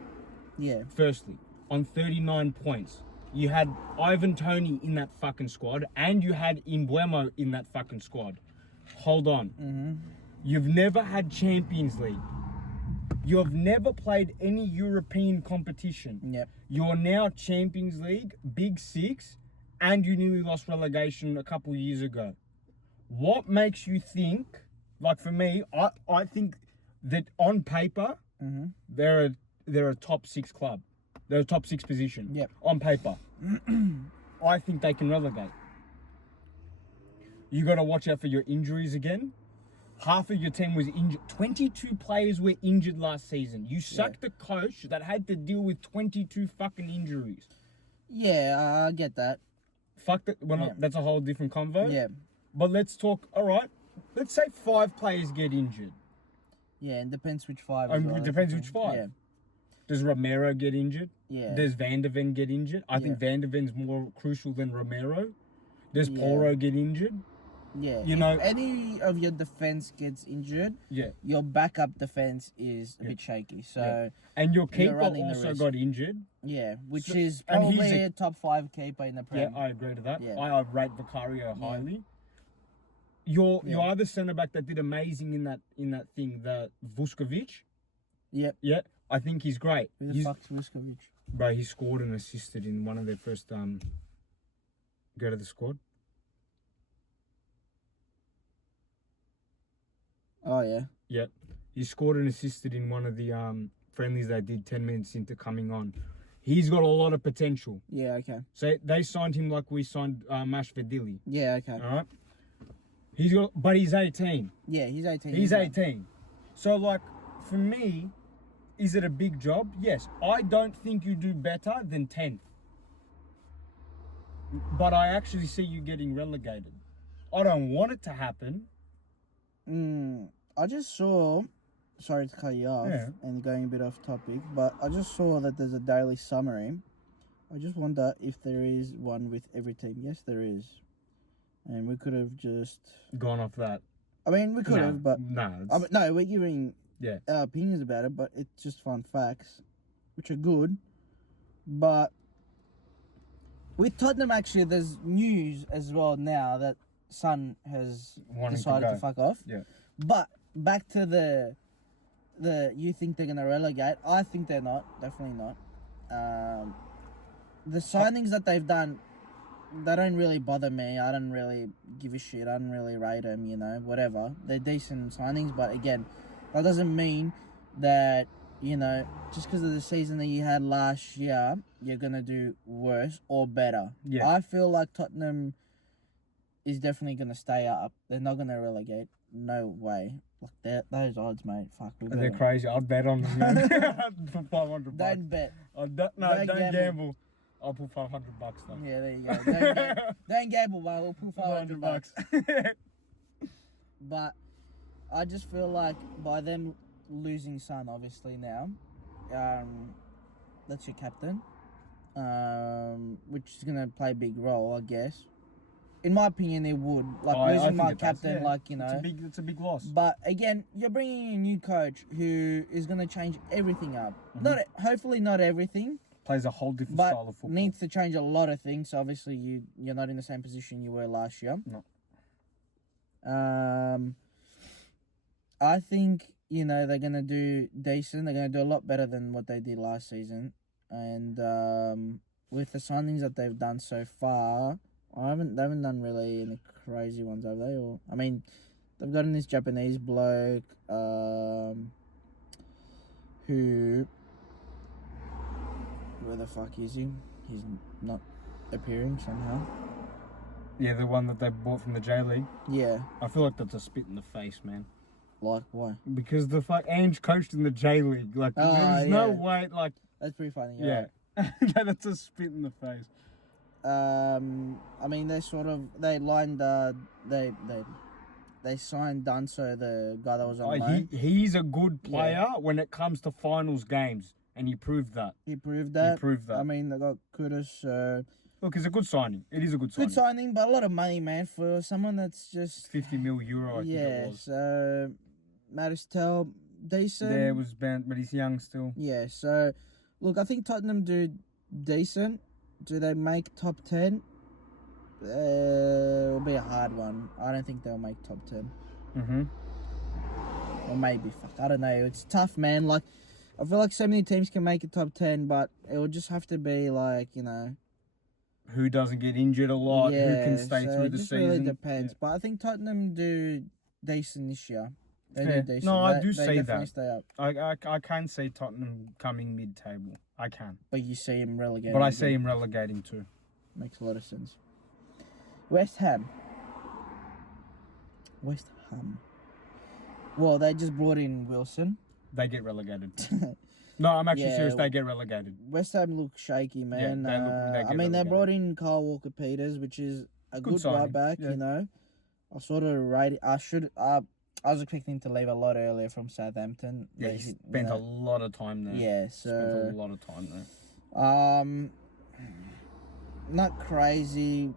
Yeah. Firstly, on 39 points. You had Ivan Toney in that fucking squad, and you had Mbeumo in that fucking squad. Hold on. Mm-hmm. You've never had Champions League. You've never played any European competition. Yep. You're now Champions League, Big Six, and you nearly lost relegation a couple years ago. What makes you think, like for me, I think that on paper, they're a top 6 club. They're a top 6 position. Yep. On paper. I think they can relegate. You got to watch out for your injuries again. Half of your team was injured. 22 players were injured last season. You sucked the coach that had to deal with 22 fucking injuries. Yeah, I get that. Fuck that. That's a whole different convo. Yeah. But let's talk, all right, let's say 5 players get injured. Yeah, it depends which 5. It depends which 5. Yeah. Does Romero get injured? Yeah. Does Van der Ven get injured? I think Van der Ven's more crucial than Romero. Does Porro get injured? Yeah. If any of your defense gets injured, your backup defense is a bit shaky. So and your keeper also got injured. Yeah, which is probably a top 5 keeper in the Prem. Yeah, I agree to that. Yeah. I rate Vicario highly. Your other centre back that did amazing in that thing, the Vuskovic. Yep. Yeah, I think he's great. Who the fuck's Vuskovic? Bro, he scored and assisted in one of their first go to the squad. Oh yeah. Yep. He scored and assisted in one of the friendlies they did 10 minutes into coming on. He's got a lot of potential. Yeah, okay. So they signed him like we signed Mashvedili. Yeah, okay. All right. But he's 18. Yeah, he's 18. He's 18. So like, for me, is it a big job? Yes. I don't think you do better than 10th. But I actually see you getting relegated. I don't want it to happen. I just saw, sorry to cut you off and going a bit off topic, but I just saw that there's a daily summary. I just wonder if there is one with every team. Yes, there is. And we could have just gone off that. I mean, we could have, but no, we're giving our opinions about it, but it's just fun facts, which are good. But with Tottenham, actually, there's news as well now that Son has decided to fuck off. Yeah. But back to the you think they're gonna relegate? I think they're not. Definitely not. The signings that they've done, they don't really bother me. I don't really give a shit. I don't really rate them. Whatever. They're decent signings, but again, that doesn't mean that just because of the season that you had last year, you're gonna do worse or better. Yeah. I feel like Tottenham is definitely going to stay up. They're not going to relegate. No way. Like those odds, mate. Fuck. They're crazy. I'd bet on them. For $500. Don't bet. Don't gamble. I'll put $500 though. Yeah, there you go. Don't gamble, but we'll put $500. But I just feel like by them losing Son, obviously now, that's your captain. which is gonna play a big role, I guess. In my opinion, it would. Like I losing think my it does, captain, yeah. like you know. It's a big loss. But again, you're bringing in a new coach who is gonna change everything up. Hopefully not everything. Plays a whole different But style of football. needs to change a lot of things. So obviously, you're not in the same position you were last year. No. I think they're gonna do decent. They're gonna do a lot better than what they did last season, and with the signings that they've done so far, they haven't done really any crazy ones, have they? Or I mean, they've gotten this Japanese bloke, who, where the fuck is he? He's not appearing somehow. Yeah, the one that they bought from the J League. Yeah. I feel like that's a spit in the face, man. Like, why? Because the Ange coached in the J League. Like, there's no way, like... That's pretty funny, yeah. That's a spit in the face. I mean, they signed Dunso, the guy that was on loan. He's a good player when it comes to finals games, and he proved that. He proved that. I mean, they got Kudus. Look, it's a good signing. It is a good signing. Good signing, but a lot of money, man, for someone that's just... 50 mil euro, I think it was. So Maristel, decent. Yeah, it was banned, but he's young still. Yeah, so, look, I think Tottenham do decent. Do they make top 10? It'll be a hard one. I don't think they'll make top 10. Or maybe, I don't know. It's tough, man. Like, I feel like so many teams can make a top 10, but it would just have to be like, who doesn't get injured a lot, who can stay through the season. It really depends. But I think Tottenham do decent this year. They do decent. No, I do see that. Stay up. I can see Tottenham coming mid-table. I can. But you see him relegating. But I see him relegating too. Makes a lot of sense. West Ham. Well, they just brought in Wilson. They get relegated. No, I'm actually serious. They get relegated. West Ham look shaky, man. They brought in Kyle Walker-Peters, which is a good right back. I sort of rated. I was expecting him to leave a lot earlier from Southampton. Yeah, he spent a lot of time there. Yeah, spent a lot of time there. Not crazy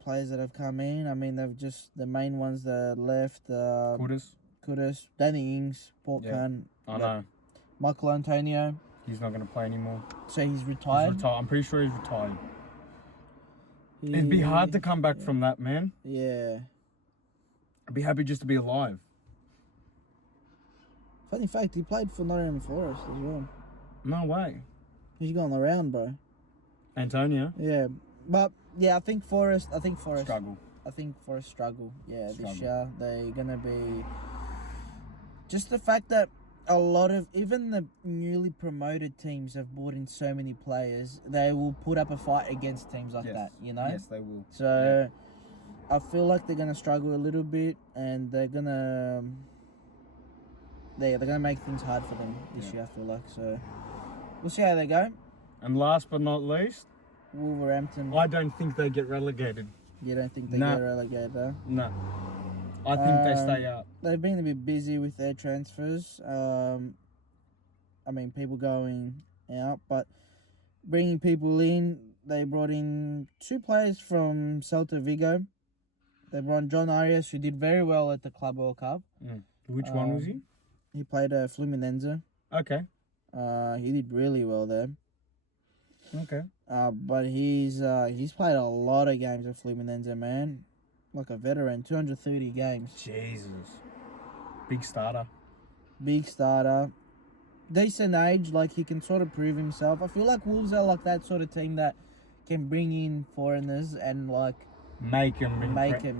players that have come in. I mean, they've just the main ones that left. Kudus, Danny Ings, Paul Kahn. I know. Michael Antonio. He's not going to play anymore. So he's retired? I'm pretty sure he's retired. It'd be hard to come back from that, man. Yeah. I'd be happy just to be alive. Funny fact, he played for Nottingham Forest as well. No way. He's going around, bro. Antonio? Yeah. But, yeah, I think Forest... Struggle. I think Forest struggle. Yeah, this year. They're going to be... Just the fact that a lot of... Even the newly promoted teams have brought in so many players, they will put up a fight against teams like that, Yes, they will. So... I feel like they're gonna struggle a little bit, and they're gonna make things hard for them this year. I feel like so. We'll see how they go. And last but not least, Wolverhampton. I don't think they get relegated. You don't think they get relegated? Huh? No. I think they stay up. They've been a bit busy with their transfers. I mean, people going out, but bringing people in. They brought in 2 players from Celta Vigo. They brought in John Arias, who did very well at the Club World Cup. Which one was he? He played Fluminense. Okay. He did really well there. Okay. But he's played a lot of games at Fluminense, man. Like a veteran, 230 games. Jesus. Big starter. Decent age, like he can sort of prove himself. I feel like Wolves are like that sort of team that can bring in foreigners and like make him,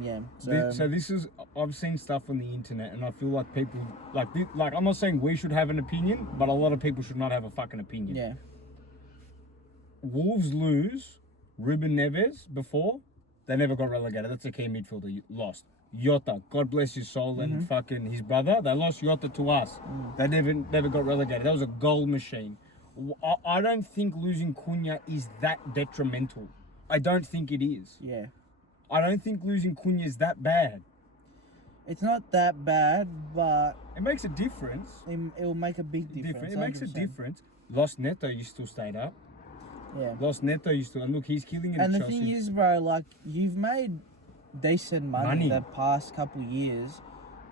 yeah. So this is, I've seen stuff on the internet, and I feel like people like I'm not saying we should have an opinion, but a lot of people should not have a fucking opinion. Yeah. Wolves lose Ruben Neves before they never got relegated. That's a key midfielder. Lost Jota, God bless his soul, and fucking his brother. They lost Jota to us. They never got relegated. That was a goal machine. I don't think losing Cunha is that detrimental. I don't think it is. Yeah. I don't think losing Cunha is that bad. It's not that bad, but... It makes a difference. It will make a big difference. It makes a difference. Lost Neto, you still stayed up. Yeah. Lost Neto used to, and look, he's killing it And at the Chelsea. thing is, bro, like, you've made decent money Money. the past couple years,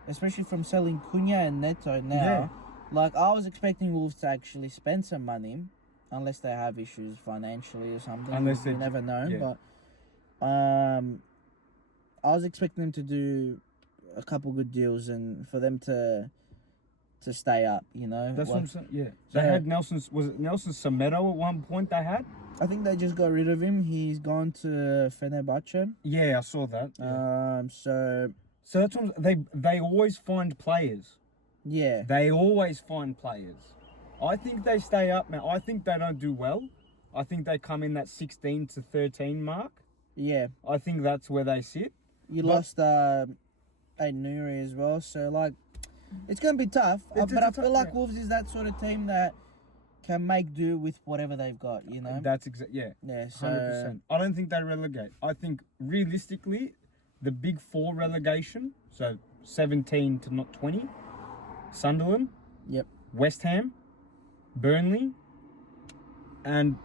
especially from selling Cunha and Neto now. Yeah. Like, I was expecting Wolves to actually spend some money, unless they have issues financially or something. Unless you they never know. yeah. But I was expecting them to do a couple good deals and for them to stay up, you know. That's like, what I'm saying. Yeah. They had Nelson Semedo at one point. They had. I think they just got rid of him. He's gone to Fenerbahce. Yeah, I saw that. Yeah. So that's what they always find players. Yeah. They always find players. I think they stay up, man. I think they don't do well. I think they come in that 16 to 13 mark. Yeah. I think that's where they sit. You lost Aiden Nuri as well, so like it's gonna be tough. But I feel like Wolves is that sort of team that can make do with whatever they've got, you know. That's Yeah. So 100%. I don't think they relegate. I think realistically, the big four relegation, so 17 to not 20, Sunderland, yep, West Ham, Burnley, and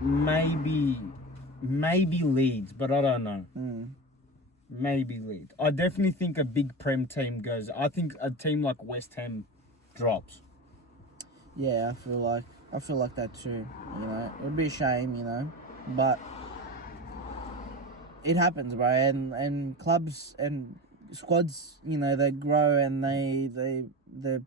maybe Leeds, but I don't know. Maybe Leeds. I definitely think a big Prem team goes. I think a team like West Ham drops. Yeah, I feel like that too. You know, it would be a shame, you know, but it happens, bro. And clubs and squads, you know, they grow and the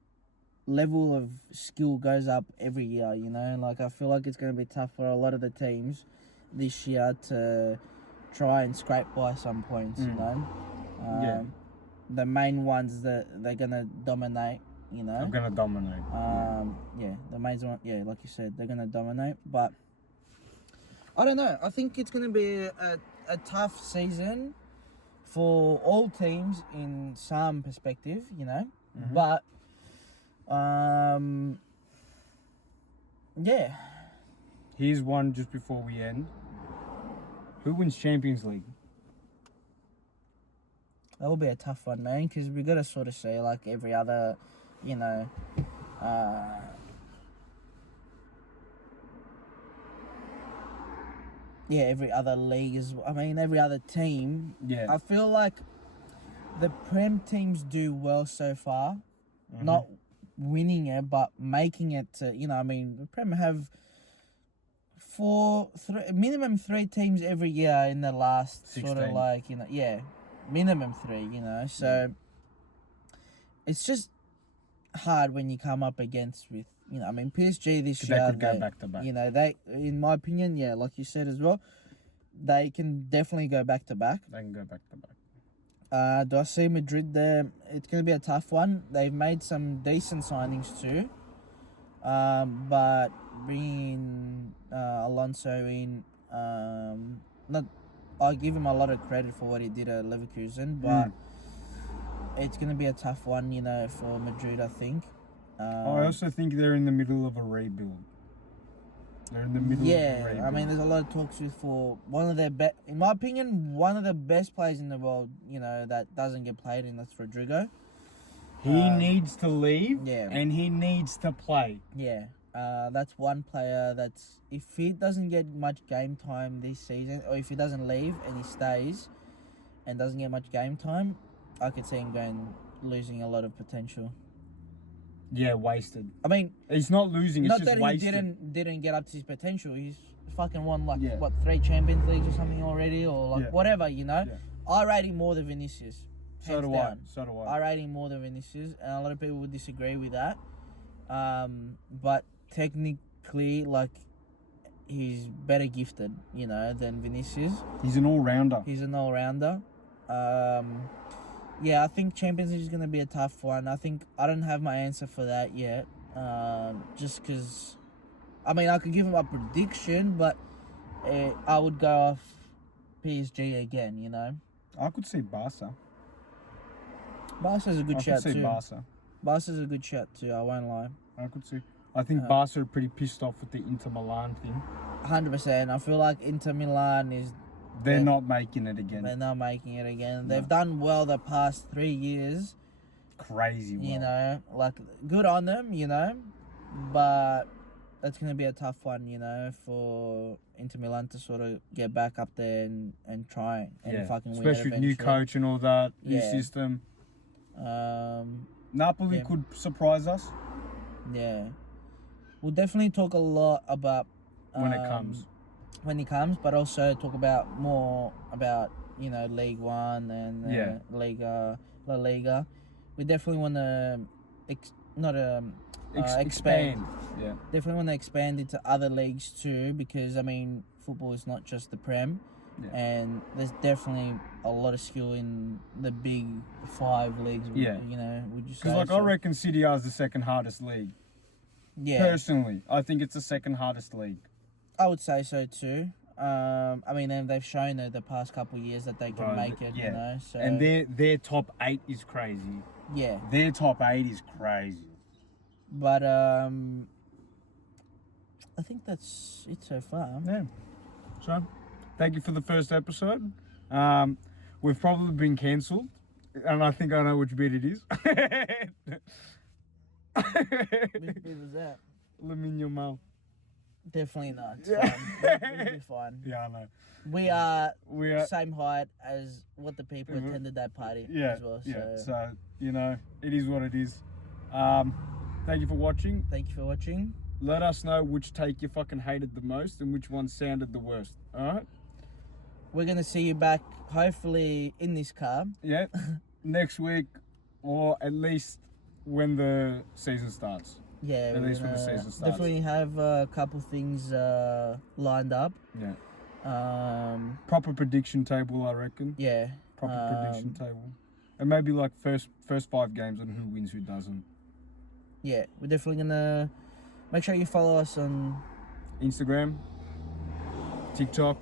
level of skill goes up every year. You know, like I feel like it's going to be tough for a lot of the teams this year to try and scrape by some points. You know, the main ones that they're going to dominate. You know, they're gonna dominate. The main one. Yeah, like you said, they're gonna dominate. But I don't know. I think it's gonna be a tough season for all teams in some perspective. You know, but yeah. Here's one just before we end. Who wins Champions League? That will be a tough one, man, because we got to sort of say like every other. You know, every other league is. I mean, every other team. Yeah. I feel like the Prem teams do well so far, not winning it, but making it to. You know, I mean, the Prem have minimum 3 teams every year in the last 16. sort of like minimum 3. You know, so it's just hard when you come up against with I mean PSG this year. They could go back to back. You know, they, in my opinion, like you said as well, they can definitely go back to back. They can go back to back. Do I see Madrid there? It's going to be a tough one. They've made some decent signings too, but bringing Alonso in, I give him a lot of credit for what he did at Leverkusen, but. It's going to be a tough one, you know, for Madrid, I think. I also think they're in the middle of a rebuild. They're in the middle of a rebuild. I mean, there's a lot of talks for one of their in my opinion, one of the best players in the world, you know, that doesn't get played in, that's Rodrigo. He needs to leave, yeah, and he needs to play. Yeah, that's one player that's, if he doesn't get much game time this season, or if he doesn't leave and he stays and doesn't get much game time, I could see him losing a lot of potential. Yeah, wasted. I mean, he's not losing. It's not just that wasted. he didn't get up to his potential. He's fucking won 3 Champions Leagues or something already, or whatever. You know, I rate him more than Vinicius. So do I. I rate him more than Vinicius, and a lot of people would disagree with that. But technically, like, he's better gifted, you know, than Vinicius. He's an all-rounder. Yeah, I think Champions League is going to be a tough one. I don't have my answer for that yet. Just because, I mean, I could give him a prediction, but I would go off PSG again, you know. I could see Barca. Barca's a good shout too. Barca. Barca's a good shout too, I won't lie. I could see. I think Barca are pretty pissed off with the Inter Milan thing. 100%. I feel like Inter Milan is... They're not making it again. They're not making it again. No. They've done well the past 3 years. Crazy well. You know, like, good on them, you know. But that's gonna be a tough one, you know, for Inter Milan to sort of get back up there and try and fucking win. Especially with new coach and all that, new system. Napoli could surprise us. Yeah, we'll definitely talk a lot about when it comes. But also talk about more about, you know, League One and La Liga. We definitely want to expand. Yeah. Definitely want to expand into other leagues too, because I mean, football is not just the Prem. Yeah. And there's definitely a lot of skill in the big 5 leagues. You know, would you say? Because I reckon City is the second hardest league. Yeah. Personally, I think it's the second hardest league. I would say so too. I mean, they've shown the past couple of years that they can make it. You know, so and their top 8 is crazy. Yeah. Their top 8 is crazy. But I think that's it so far. Yeah. So, thank you for the first episode. We've probably been cancelled, and I think I know which bit it is. Which bit was that? Laminio Mal. Definitely not. It's fine. We'll be fine. Yeah, I know. We are same height as what the people attended that party as well. So, you know, it is what it is. Thank you for watching. Thank you for watching. Let us know which take you fucking hated the most and which one sounded the worst. Alright? We're going to see you back, hopefully, in this car. Yeah. Next week, or at least when the season starts. Yeah. At least when the season starts. Definitely have a couple things lined up. Yeah. Proper prediction table, I reckon. Yeah. Proper prediction table. And maybe like first 5 games on who wins, who doesn't. Yeah. We're definitely going to make sure you follow us on Instagram, TikTok,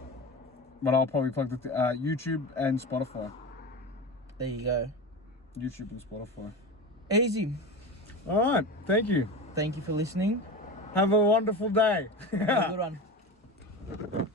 but I'll probably plug the YouTube and Spotify. There you go. YouTube and Spotify. Easy. All right. Thank you. Thank you for listening. Have a wonderful day. Have a good one.